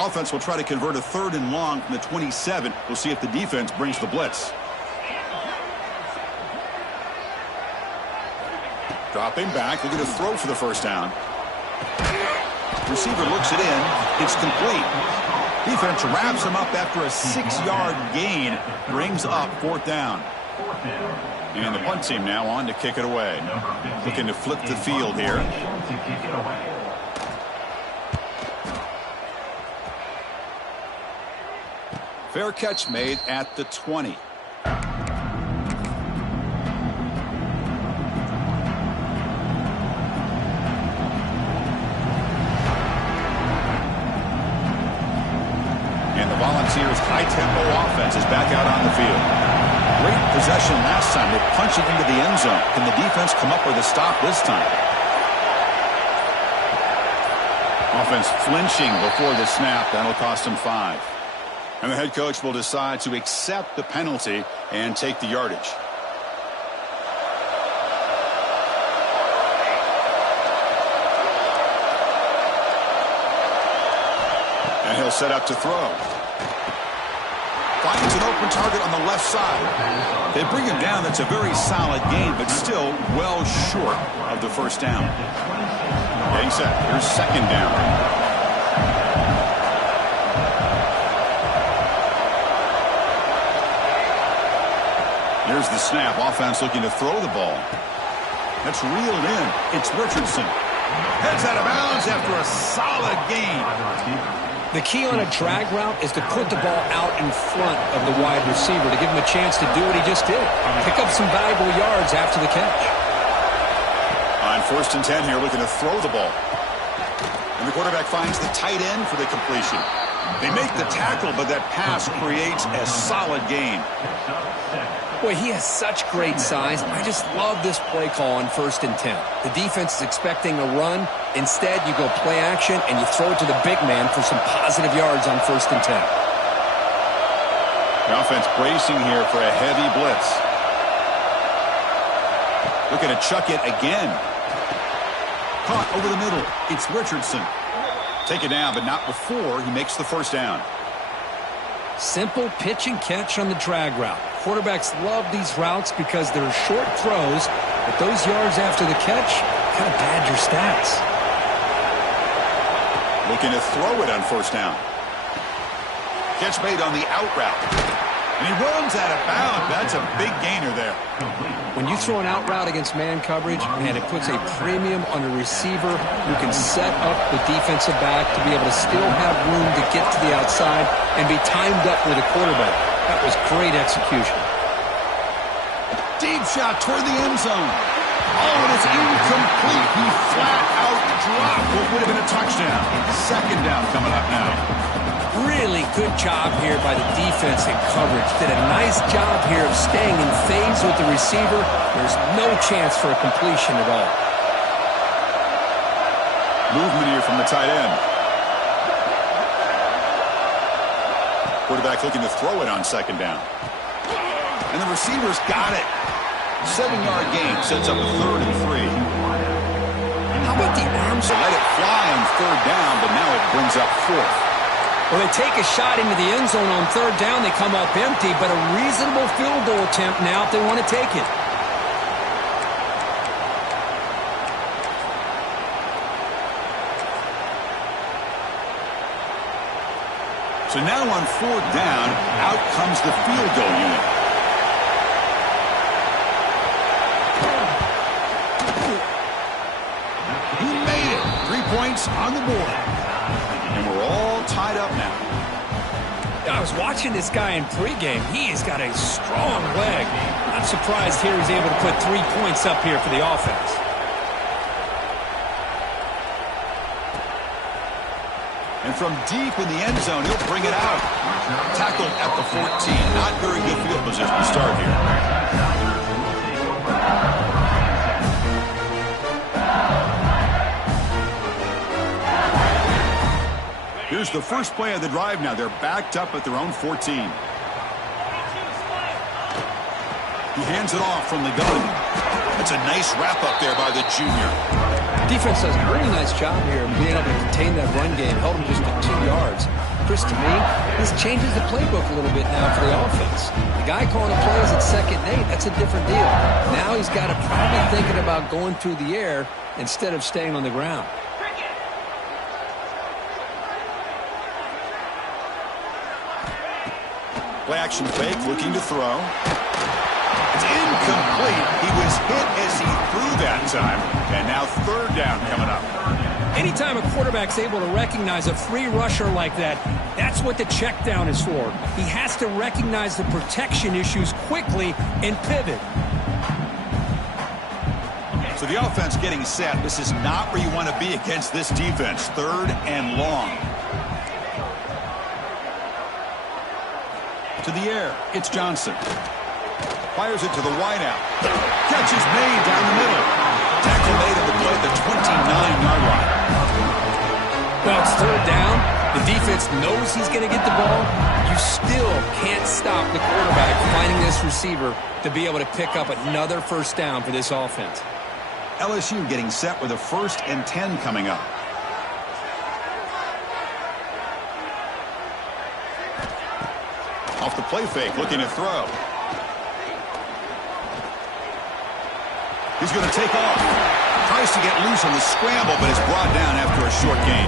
Offense will try to convert a 3rd and long from the 27. We'll see if the defense brings the blitz. Dropping back, looking to throw for the first down. Receiver looks it in. It's complete. Defense wraps him up after a 6-yard gain. Brings up 4th down. And the punt team now on to kick it away. Looking to flip the field here. Fair catch made at the 20. And the Volunteers' high-tempo offense is back out on the field. Great possession last time. They punch it into the end zone. Can the defense come up with a stop this time? Offense flinching before the snap. That'll cost him 5. And the head coach will decide to accept the penalty and take the yardage. And he'll set up to throw. Finds an open target on the left side. They bring him down. That's a very solid gain, but still well short of the first down. Getting set. Here's 2nd down. Here's the snap. Offense looking to throw the ball. That's reeled in. It's Richardson. Heads out of bounds after a solid gain. The key on a drag route is to put the ball out in front of the wide receiver to give him a chance to do what he just did. Pick up some valuable yards after the catch. On 1st and 10 here, looking to throw the ball. And the quarterback finds the tight end for the completion. They make the tackle, but that pass creates a solid gain. Boy, he has such great size. I just love this play call on 1st and 10. The defense is expecting a run. Instead, you go play action, and you throw it to the big man for some positive yards on 1st and 10. The offense bracing here for a heavy blitz. Looking to chuck it again. Caught over the middle. It's Richardson. Take it down, but not before he makes the first down. Simple pitch and catch on the drag route. Quarterbacks love these routes because they're short throws, but those yards after the catch kind of pad your stats. Looking to throw it on 1st down. Catch made on the out route. And he runs out of bounds. That's a big gainer there. When you throw an out route against man coverage, man, it puts a premium on a receiver who can set up the defensive back to be able to still have room to get to the outside and be timed up with a quarterback. That was great execution. Deep shot toward the end zone. Oh, and it's incomplete. He flat out dropped what would have been a touchdown. 2nd down coming up now. Really good job here by the defense in coverage. Did a nice job here of staying in phase with the receiver. There's no chance for a completion at all. Movement here from the tight end. Quarterback looking to throw it on 2nd down. And the receiver's got it. 7-yard gain sets up a 3rd and 3. How about the arms? So let it fly on 3rd down, but now it brings up 4th. Well, they take a shot into the end zone on 3rd down. They come up empty, but a reasonable field goal attempt now if they want to take it. So now on 4th down, out comes the field goal unit. He made it. 3 points on the board. And we're all tied up now. I was watching this guy in pregame. He has got a strong leg. I'm surprised here he's able to put 3 points up here for the offense. And from deep in the end zone, he'll bring it out. Tackled at the 14. Not very good field position to start here. Here's the first play of the drive now. They're backed up at their own 14. He hands it off from the gun. That's a nice wrap-up there by the junior. Defense does a really nice job here of being able to contain that run game, held him just to 2 yards. Chris, to me, this changes the playbook a little bit now for the offense. The guy calling the plays at 2nd and 8, that's a different deal. Now he's got to probably thinking about going through the air instead of staying on the ground. Play action fake, looking to throw. It's incomplete. He was hit as he threw that time. And now 3rd down coming up. Anytime a quarterback's able to recognize a free rusher like that, that's what the check down is for. He has to recognize the protection issues quickly and pivot. So the offense getting set. This is not where you want to be against this defense. 3rd and long. To the air, it's Johnson. Fires it to the wideout. Catch is made down the middle. Tackle made at the play at the 29-yard line. Well, it's 3rd down. The defense knows he's going to get the ball. You still can't stop the quarterback finding this receiver to be able to pick up another 1st down for this offense. LSU getting set with a 1st and 10 coming up. Off the play fake, looking to throw. He's going to take off. Tries to get loose on the scramble, but is brought down after a short gain.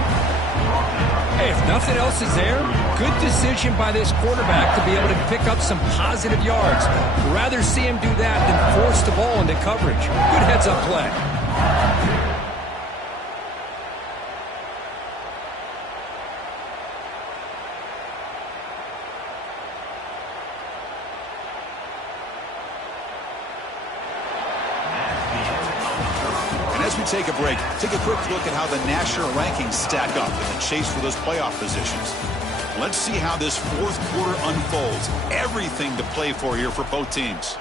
Hey, if nothing else is there, good decision by this quarterback to be able to pick up some positive yards. Rather see him do that than force the ball into coverage. Good heads-up play. As we take a break, take a quick look at how the national rankings stack up in the chase for those playoff positions. Let's see how this 4th quarter unfolds. Everything to play for here for both teams.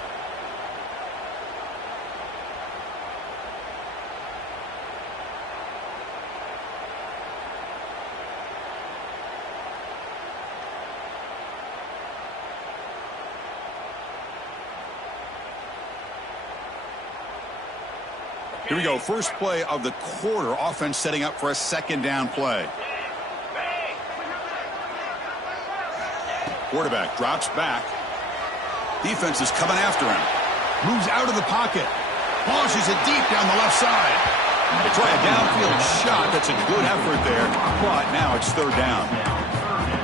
Here we go. First play of the quarter. Offense setting up for a 2nd down play. Quarterback drops back. Defense is coming after him. Moves out of the pocket. Launches it deep down the left side. They try a downfield shot. That's a good effort there. But now it's 3rd down.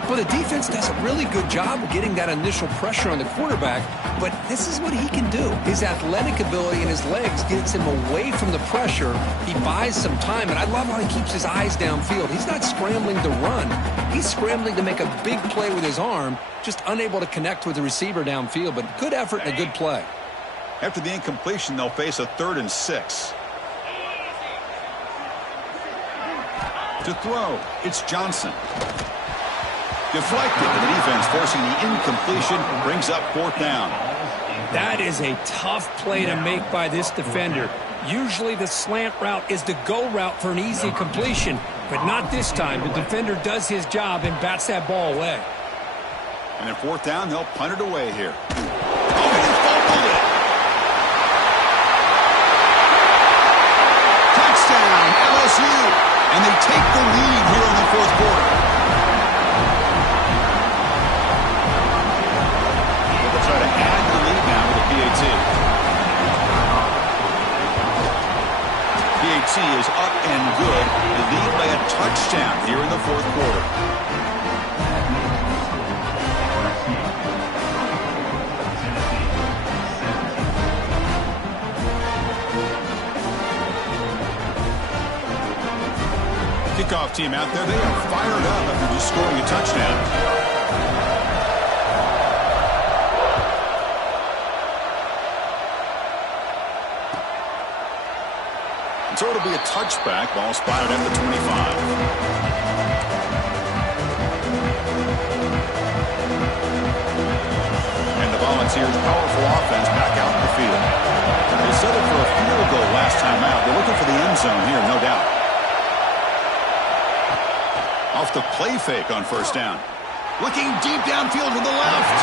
Well, the defense does a really good job of getting that initial pressure on the quarterback, but this is what he can do. His athletic ability and his legs gets him away from the pressure. He buys some time, and I love how he keeps his eyes downfield. He's not scrambling to run. He's scrambling to make a big play with his arm, just unable to connect with the receiver downfield, but good effort and a good play. After the incompletion, they'll face a 3rd and 6. To throw, it's Johnson. Deflected, and the defense forcing the incompletion brings up 4th down. That is a tough play to make by this defender. Usually the slant route is the go route for an easy completion, but not this time. The defender does his job and bats that ball away. And then 4th down, they'll punt it away here. Oh, he fumbled it! Touchdown, LSU! And they take the lead here in the 4th quarter. Try to add the lead now with a PAT. PAT is up and good. They lead by a touchdown here in the 4th quarter. Kickoff team out there, they are fired up after just scoring a touchdown. So it'll be a touchback. Ball spotted at the 25. And the Volunteers' powerful offense back out in the field. They settled for a field goal last time out. They're looking for the end zone here, no doubt. Off the play fake on 1st down. Looking deep downfield to the left.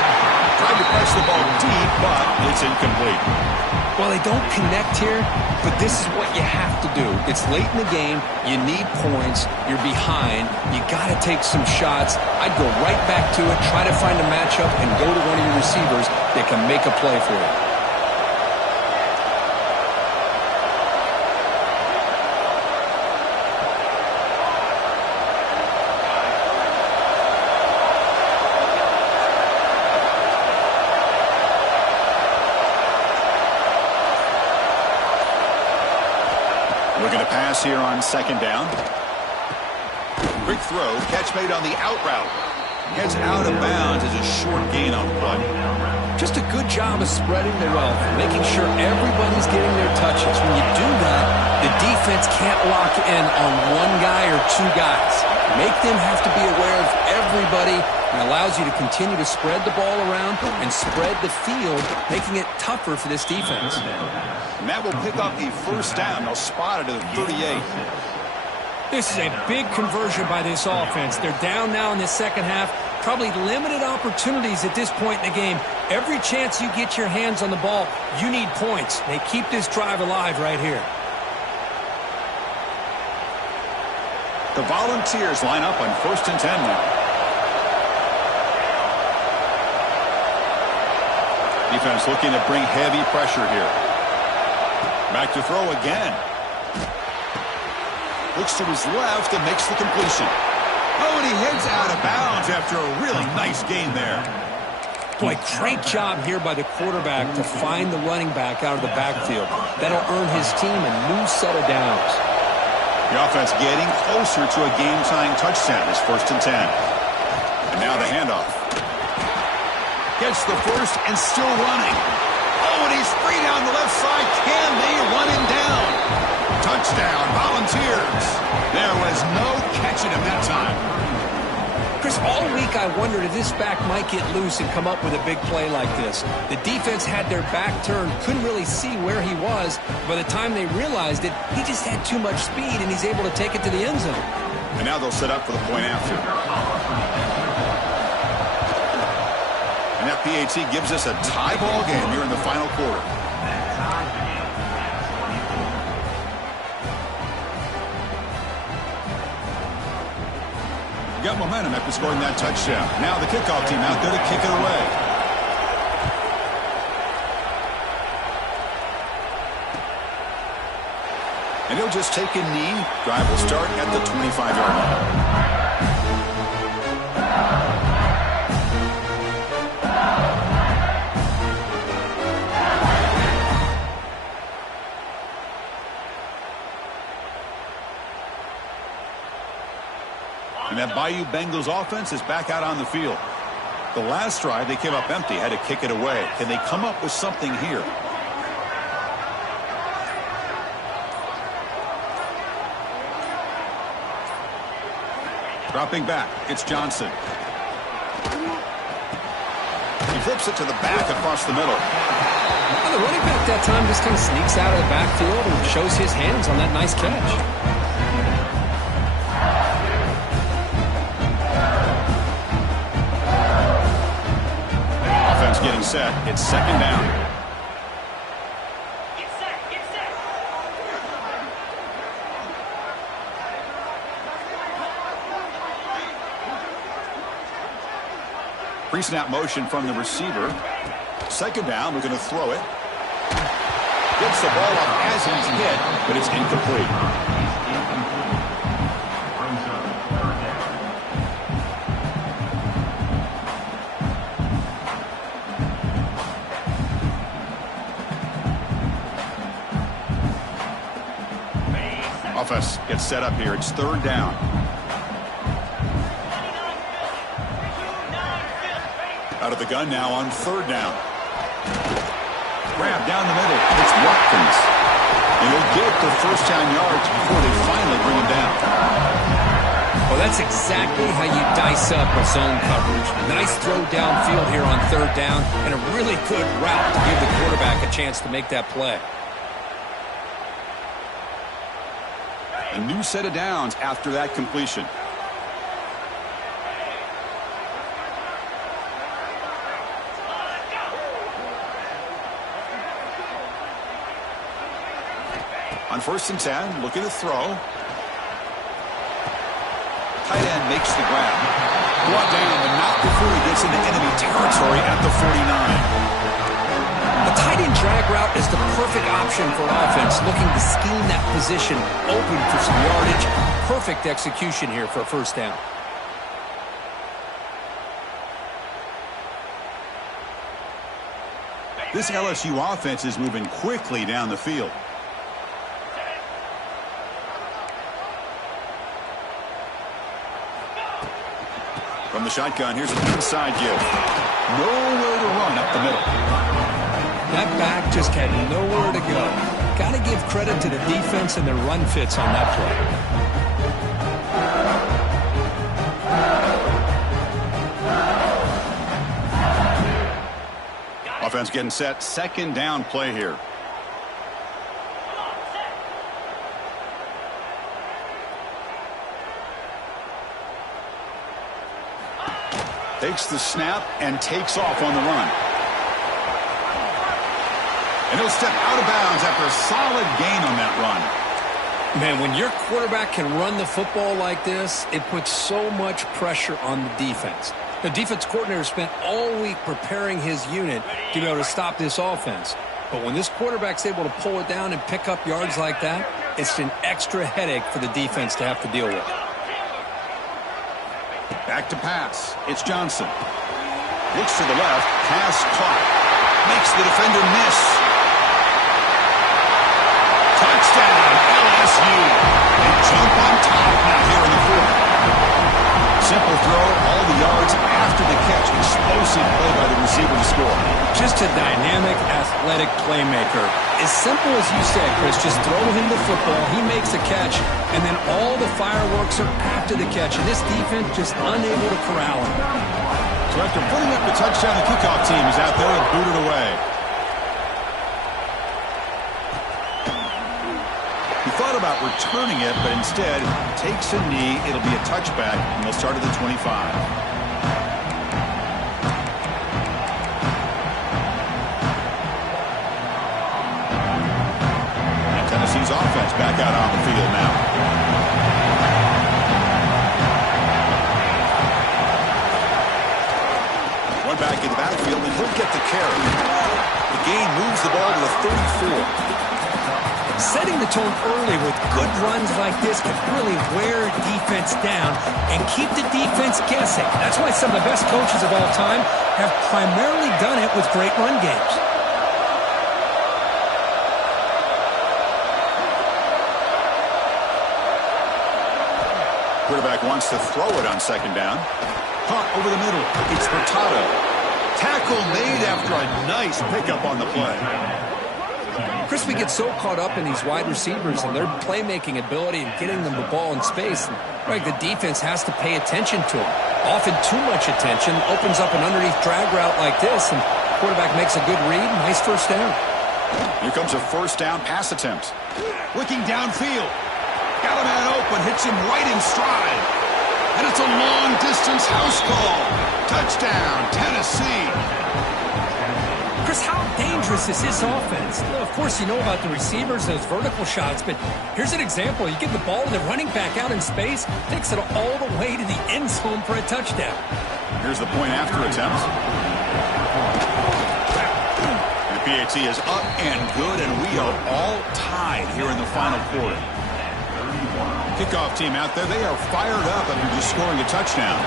Tried to press the ball deep, but it's incomplete. Well, they don't connect here, but this is what you have to do. It's late in the game. You need points. You're behind. You got to take some shots. I'd go right back to it, try to find a matchup, and go to one of your receivers that can make a play for you. Looking to pass here on second down. Quick throw, catch made on the out route. Heads out of bounds as a short gain on the play. Just a good job of spreading the wealth, making sure everybody's getting their touches. When you do that, the defense can't lock in on one guy or two guys. Make them have to be aware of everybody, and allows you to continue to spread the ball around and spread the field, making it tougher for this defense. And that will pick up a first down. They'll spot it at the 38. This is a big conversion by this offense. They're down now in the second half. Probably limited opportunities at this point in the game. Every chance you get your hands on the ball, you need points. They keep this drive alive right here. The Volunteers line up on 1st and 10 now. Defense looking to bring heavy pressure here. Back to throw again. Looks to his left and makes the completion. Oh, and he heads out of bounds after a really nice gain there. Boy, great job here by the quarterback to find the running back out of the backfield. That'll earn his team a new set of downs. The offense getting closer to a game-tying touchdown. It's 1st and 10. And now the handoff. Gets the first and still running. Oh, and he's free down the left side. Can they run him down? Touchdown, Volunteers. There was no catching him that time. Chris, all week I wondered if this back might get loose and come up with a big play like this. The defense had their back turned, couldn't really see where he was. By the time they realized it, he just had too much speed, and he's able to take it to the end zone. And now they'll set up for the point after. And that PAT gives us a tie ball game here in the final quarter. Got momentum after scoring that touchdown. Now the kickoff team out there to kick it away. And he'll just take a knee. Drive will start at the 25-yard line. And that Bayou Bengals offense is back out on the field. The last drive, they came up empty, had to kick it away. Can they come up with something here? Dropping back, it's Johnson. He flips it to the back across the middle. Well, the running back that time just kind of sneaks out of the backfield and shows his hands on that nice catch. Getting set. It's second down. Get set. Get set. Pre-snap motion from the receiver. Second down. We're going to throw it. Gets the ball up as he's hit, but it's incomplete. Offense gets set up here. It's third down. Out of the gun now on third down. Grab down the middle. It's Watkins. And he'll get the first down yards before they finally bring him down. Well, that's exactly how you dice up a zone coverage. Nice throw downfield here on third down, and a really good route to give the quarterback a chance to make that play. A new set of downs after that completion. On 1st and 10, looking to throw. Tight end makes the grab. Brought down, but not before he gets into enemy territory at the 49. The tight end drag route is the perfect option for offense, looking to scheme that position open for some yardage. Perfect execution here for a first down. This LSU offense is moving quickly down the field. From the shotgun, here's an inside give. Nowhere to run up the middle. That back just had nowhere to go. Got to give credit to the defense and their run fits on that play. Offense getting set. 2nd down play here. Takes the snap and takes off on the run. And he'll step out of bounds after a solid gain on that run. Man, when your quarterback can run the football like this, it puts so much pressure on the defense. The defense coordinator spent all week preparing his unit to be able to stop this offense. But when this quarterback's able to pull it down and pick up yards like that, it's an extra headache for the defense to have to deal with. Back to pass. It's Johnson. Looks to the left. Pass caught. Makes the defender miss. Touchdown, LSU. They jump on top now here in the 4th. Simple throw, all the yards after the catch. Explosive play by the receiver to score. Just a dynamic, athletic playmaker. As simple as you said, Chris, just throw him the football, he makes a catch, and then all the fireworks are after the catch. And this defense just unable to corral him. So after putting up the touchdown, the kickoff team is out there and booted away. He thought about returning it, but instead takes a knee. It'll be a touchback, and they'll start at the 25. And Tennessee's offense back out on the field now. One back in the backfield, and he'll get the carry. The gain moves the ball to the 34. Setting the tone early with good runs like this can really wear defense down and keep the defense guessing. That's why some of the best coaches of all time have primarily done it with great run games. Quarterback wants to throw it on 2nd down. Caught over the middle. It's Hurtado. Tackle made after a nice pickup on the play. Chris, we get so caught up in these wide receivers and their playmaking ability and getting them the ball in space. Right, the defense has to pay attention to them. Often too much attention opens up an underneath drag route like this, and quarterback makes a good read. Nice first down. Here comes a 1st down pass attempt. Looking downfield. Got a man open, hits him right in stride. And it's a long-distance house call. Touchdown, Tennessee. Chris, how dangerous is this offense? Of course, you know about the receivers, those vertical shots, but here's an example. You get the ball to the running back out in space, takes it all the way to the end zone for a touchdown. Here's the point after attempt. And the PAT is up and good, and we are all tied here in the final quarter. Kickoff team out there, they are fired up after just scoring a touchdown.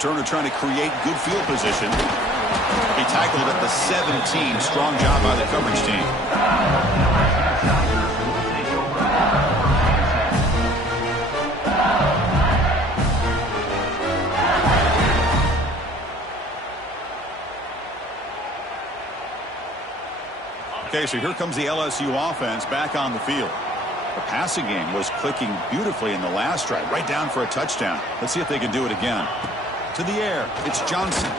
Turner trying to create good field position. He tackled at the 17. Strong job by the coverage team. Okay, so here comes the LSU offense back on the field. The passing game was clicking beautifully in the last drive, right down for a touchdown. Let's see if they can do it again. To the air, it's Johnson.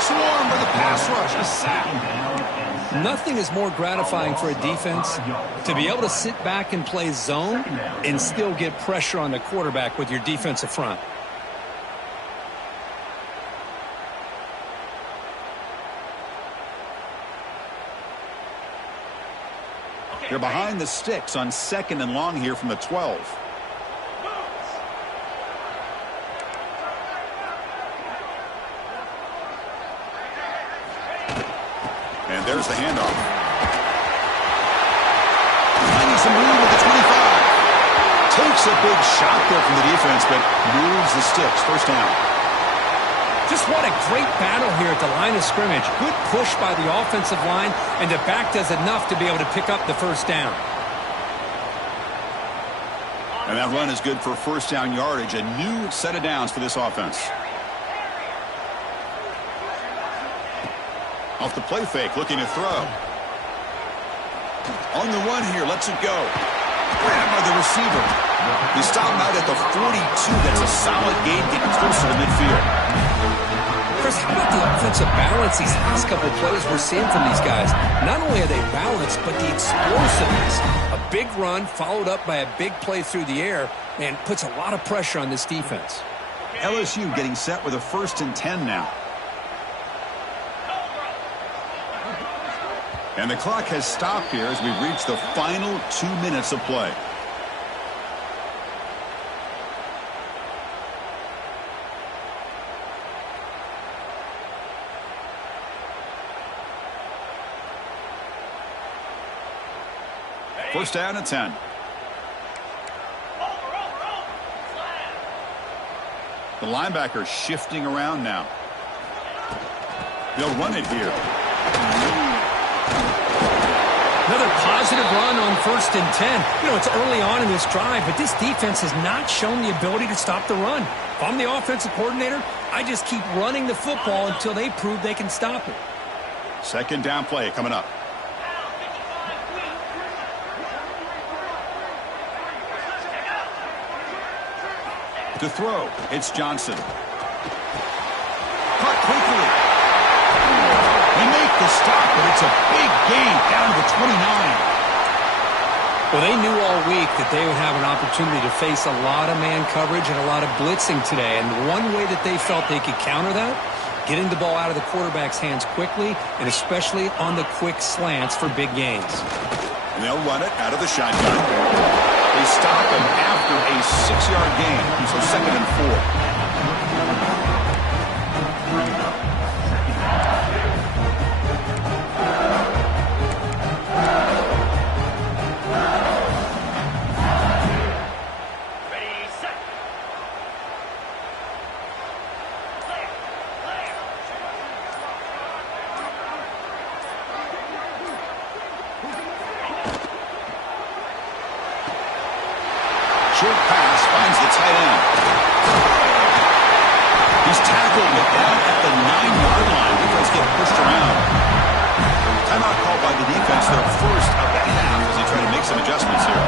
Swarmed by the pass rush, a sack. Nothing is more gratifying for a defense to be able to sit back and play zone and still get pressure on the quarterback with your defensive front. They're behind the sticks on 2nd and long here from the 12. And there's the handoff. Finding some room at the 25. Takes a big shot there from the defense, but moves the sticks. First down. Just what a great battle here at the line of scrimmage. Good push by the offensive line, and the back does enough to be able to pick up the first down. And that run is good for first down yardage. A new set of downs for this offense. Off the play fake, looking to throw. On the run here, lets it go. Grabbed by the receiver. He stopped out at the 42. That's a solid gain, getting closer to midfield. Chris, how about the offensive balance these last couple of plays we're seeing from these guys? Not only are they balanced, but the explosiveness. A big run followed up by a big play through the air, and puts a lot of pressure on this defense. LSU getting set with a 1st and 10 now. And the clock has stopped here as we've reached the final 2 minutes of play. First down at 10. The linebacker shifting around now. They'll run it here. Another positive run on 1st and 10. You know, it's early on in this drive, but this defense has not shown the ability to stop the run. If I'm the offensive coordinator, I just keep running the football until they prove they can stop it. Second down play coming up. To throw, it's Johnson. Caught quickly. They make the stop, but it's a big gain down to the 29. Well, they knew all week that they would have an opportunity to face a lot of man coverage and a lot of blitzing today. And one way that they felt they could counter that, getting the ball out of the quarterback's hands quickly, and especially on the quick slants for big gains. And they'll run it out of the shotgun. They stop him after a 6-yard gain. So 2nd and 4. Short pass finds the tight end. He's tackled down at the 9-yard line. Defense get pushed around. Timeout called by the defense, their first of the half as they try to make some adjustments here.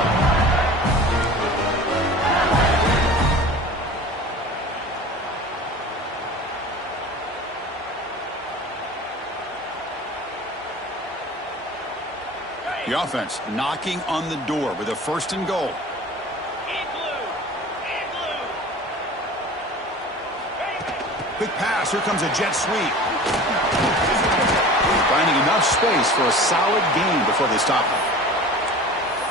The offense knocking on the door with a 1st and goal. Quick pass. Here comes a jet sweep. Finding enough space for a solid gain before they stop him.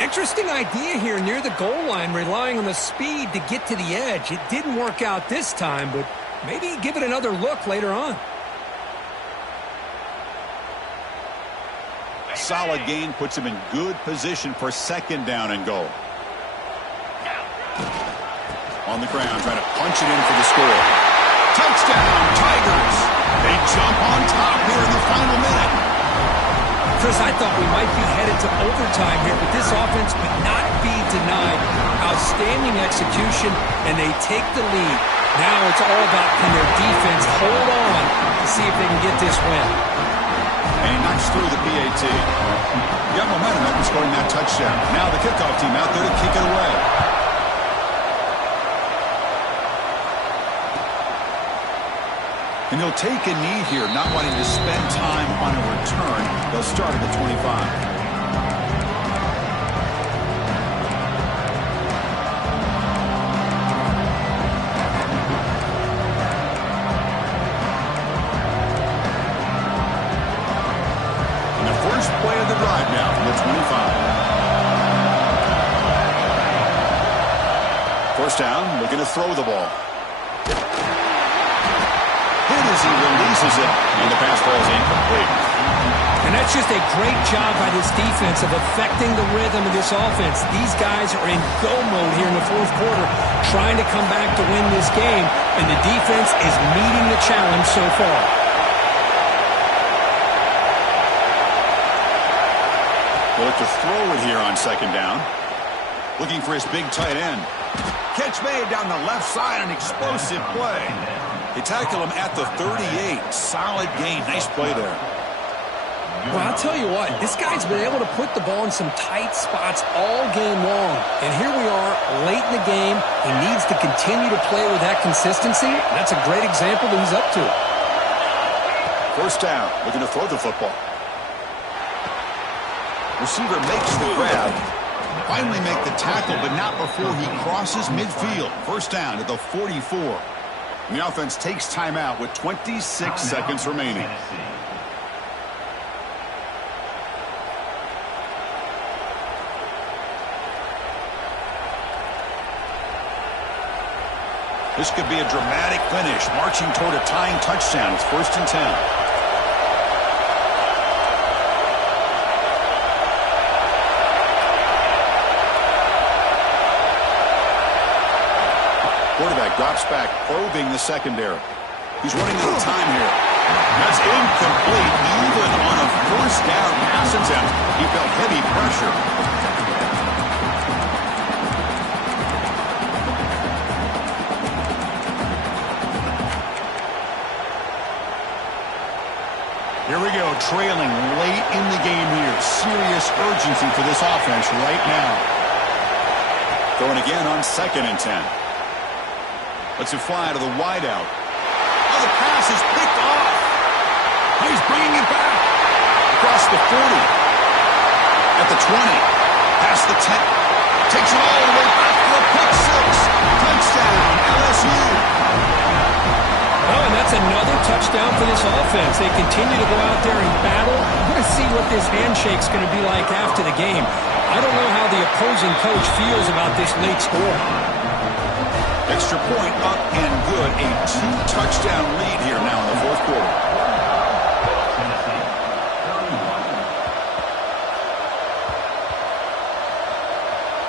Interesting idea here near the goal line, relying on the speed to get to the edge. It didn't work out this time, but maybe give it another look later on. Solid gain puts him in good position for 2nd down and goal. On the ground, trying to punch it in for the score. Touchdown, Tigers. They jump on top here in the final minute. Chris, I thought we might be headed to overtime here, but this offense could not be denied. Outstanding execution, and they take the lead. Now it's all about can their defense hold on to see if they can get this win. And he knocks through the PAT. Got momentum after scoring that touchdown. Now the kickoff team out there to kick it away. And they'll take a knee here, not wanting to spend time on a return. They'll start at the 25. And the first play of the drive now from the 25. First down, looking to throw the ball. Hit as he releases it, and the pass ball is incomplete. And that's just a great job by this defense of affecting the rhythm of this offense. These guys are in go mode here in the fourth quarter, trying to come back to win this game, and the defense is meeting the challenge so far. They'll look to throw it here on second down. Looking for his big tight end. Catch made down the left side, an explosive play. They tackle him at the 38. Solid gain. Nice play there. Well, I'll tell you what, this guy's been able to put the ball in some tight spots all game long. And here we are, late in the game. He needs to continue to play with that consistency. That's a great example that he's up to. First down, looking to throw the football. Receiver makes the grab. Finally make the tackle, but not before he crosses midfield. First down at the 44. And the offense takes timeout with 26 seconds remaining. This could be a dramatic finish, marching toward a tying touchdown. It's 1st and 10. Quarterback drops back, probing the secondary. He's running out of time here. That's incomplete. Even on a first down pass attempt, he felt heavy pressure. Here we go, trailing late in the game here. Serious urgency for this offense right now. Going again on 2nd and 10. Let's it fly to the wideout. Oh, the pass is picked off. Oh, he's bringing it back. Across the 40. At the 20. Past the 10. Takes it all the way back for a pick six. Touchdown, LSU. Oh, and that's another touchdown for this offense. They continue to go out there and battle. I'm going to see what this handshake's going to be like after the game. I don't know how the opposing coach feels about this late score. Extra point up and good. A 2-touchdown lead here now in the fourth quarter.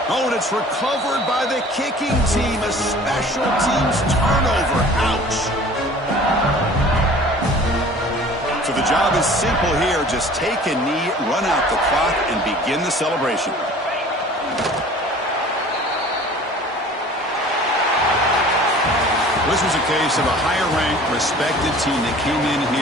Oh, and it's recovered by the kicking team. A special teams turnover. Ouch. So the job is simple here. Just take a knee, run out the clock, and begin the celebration. This was a case of a higher-ranked, respected team that came in here.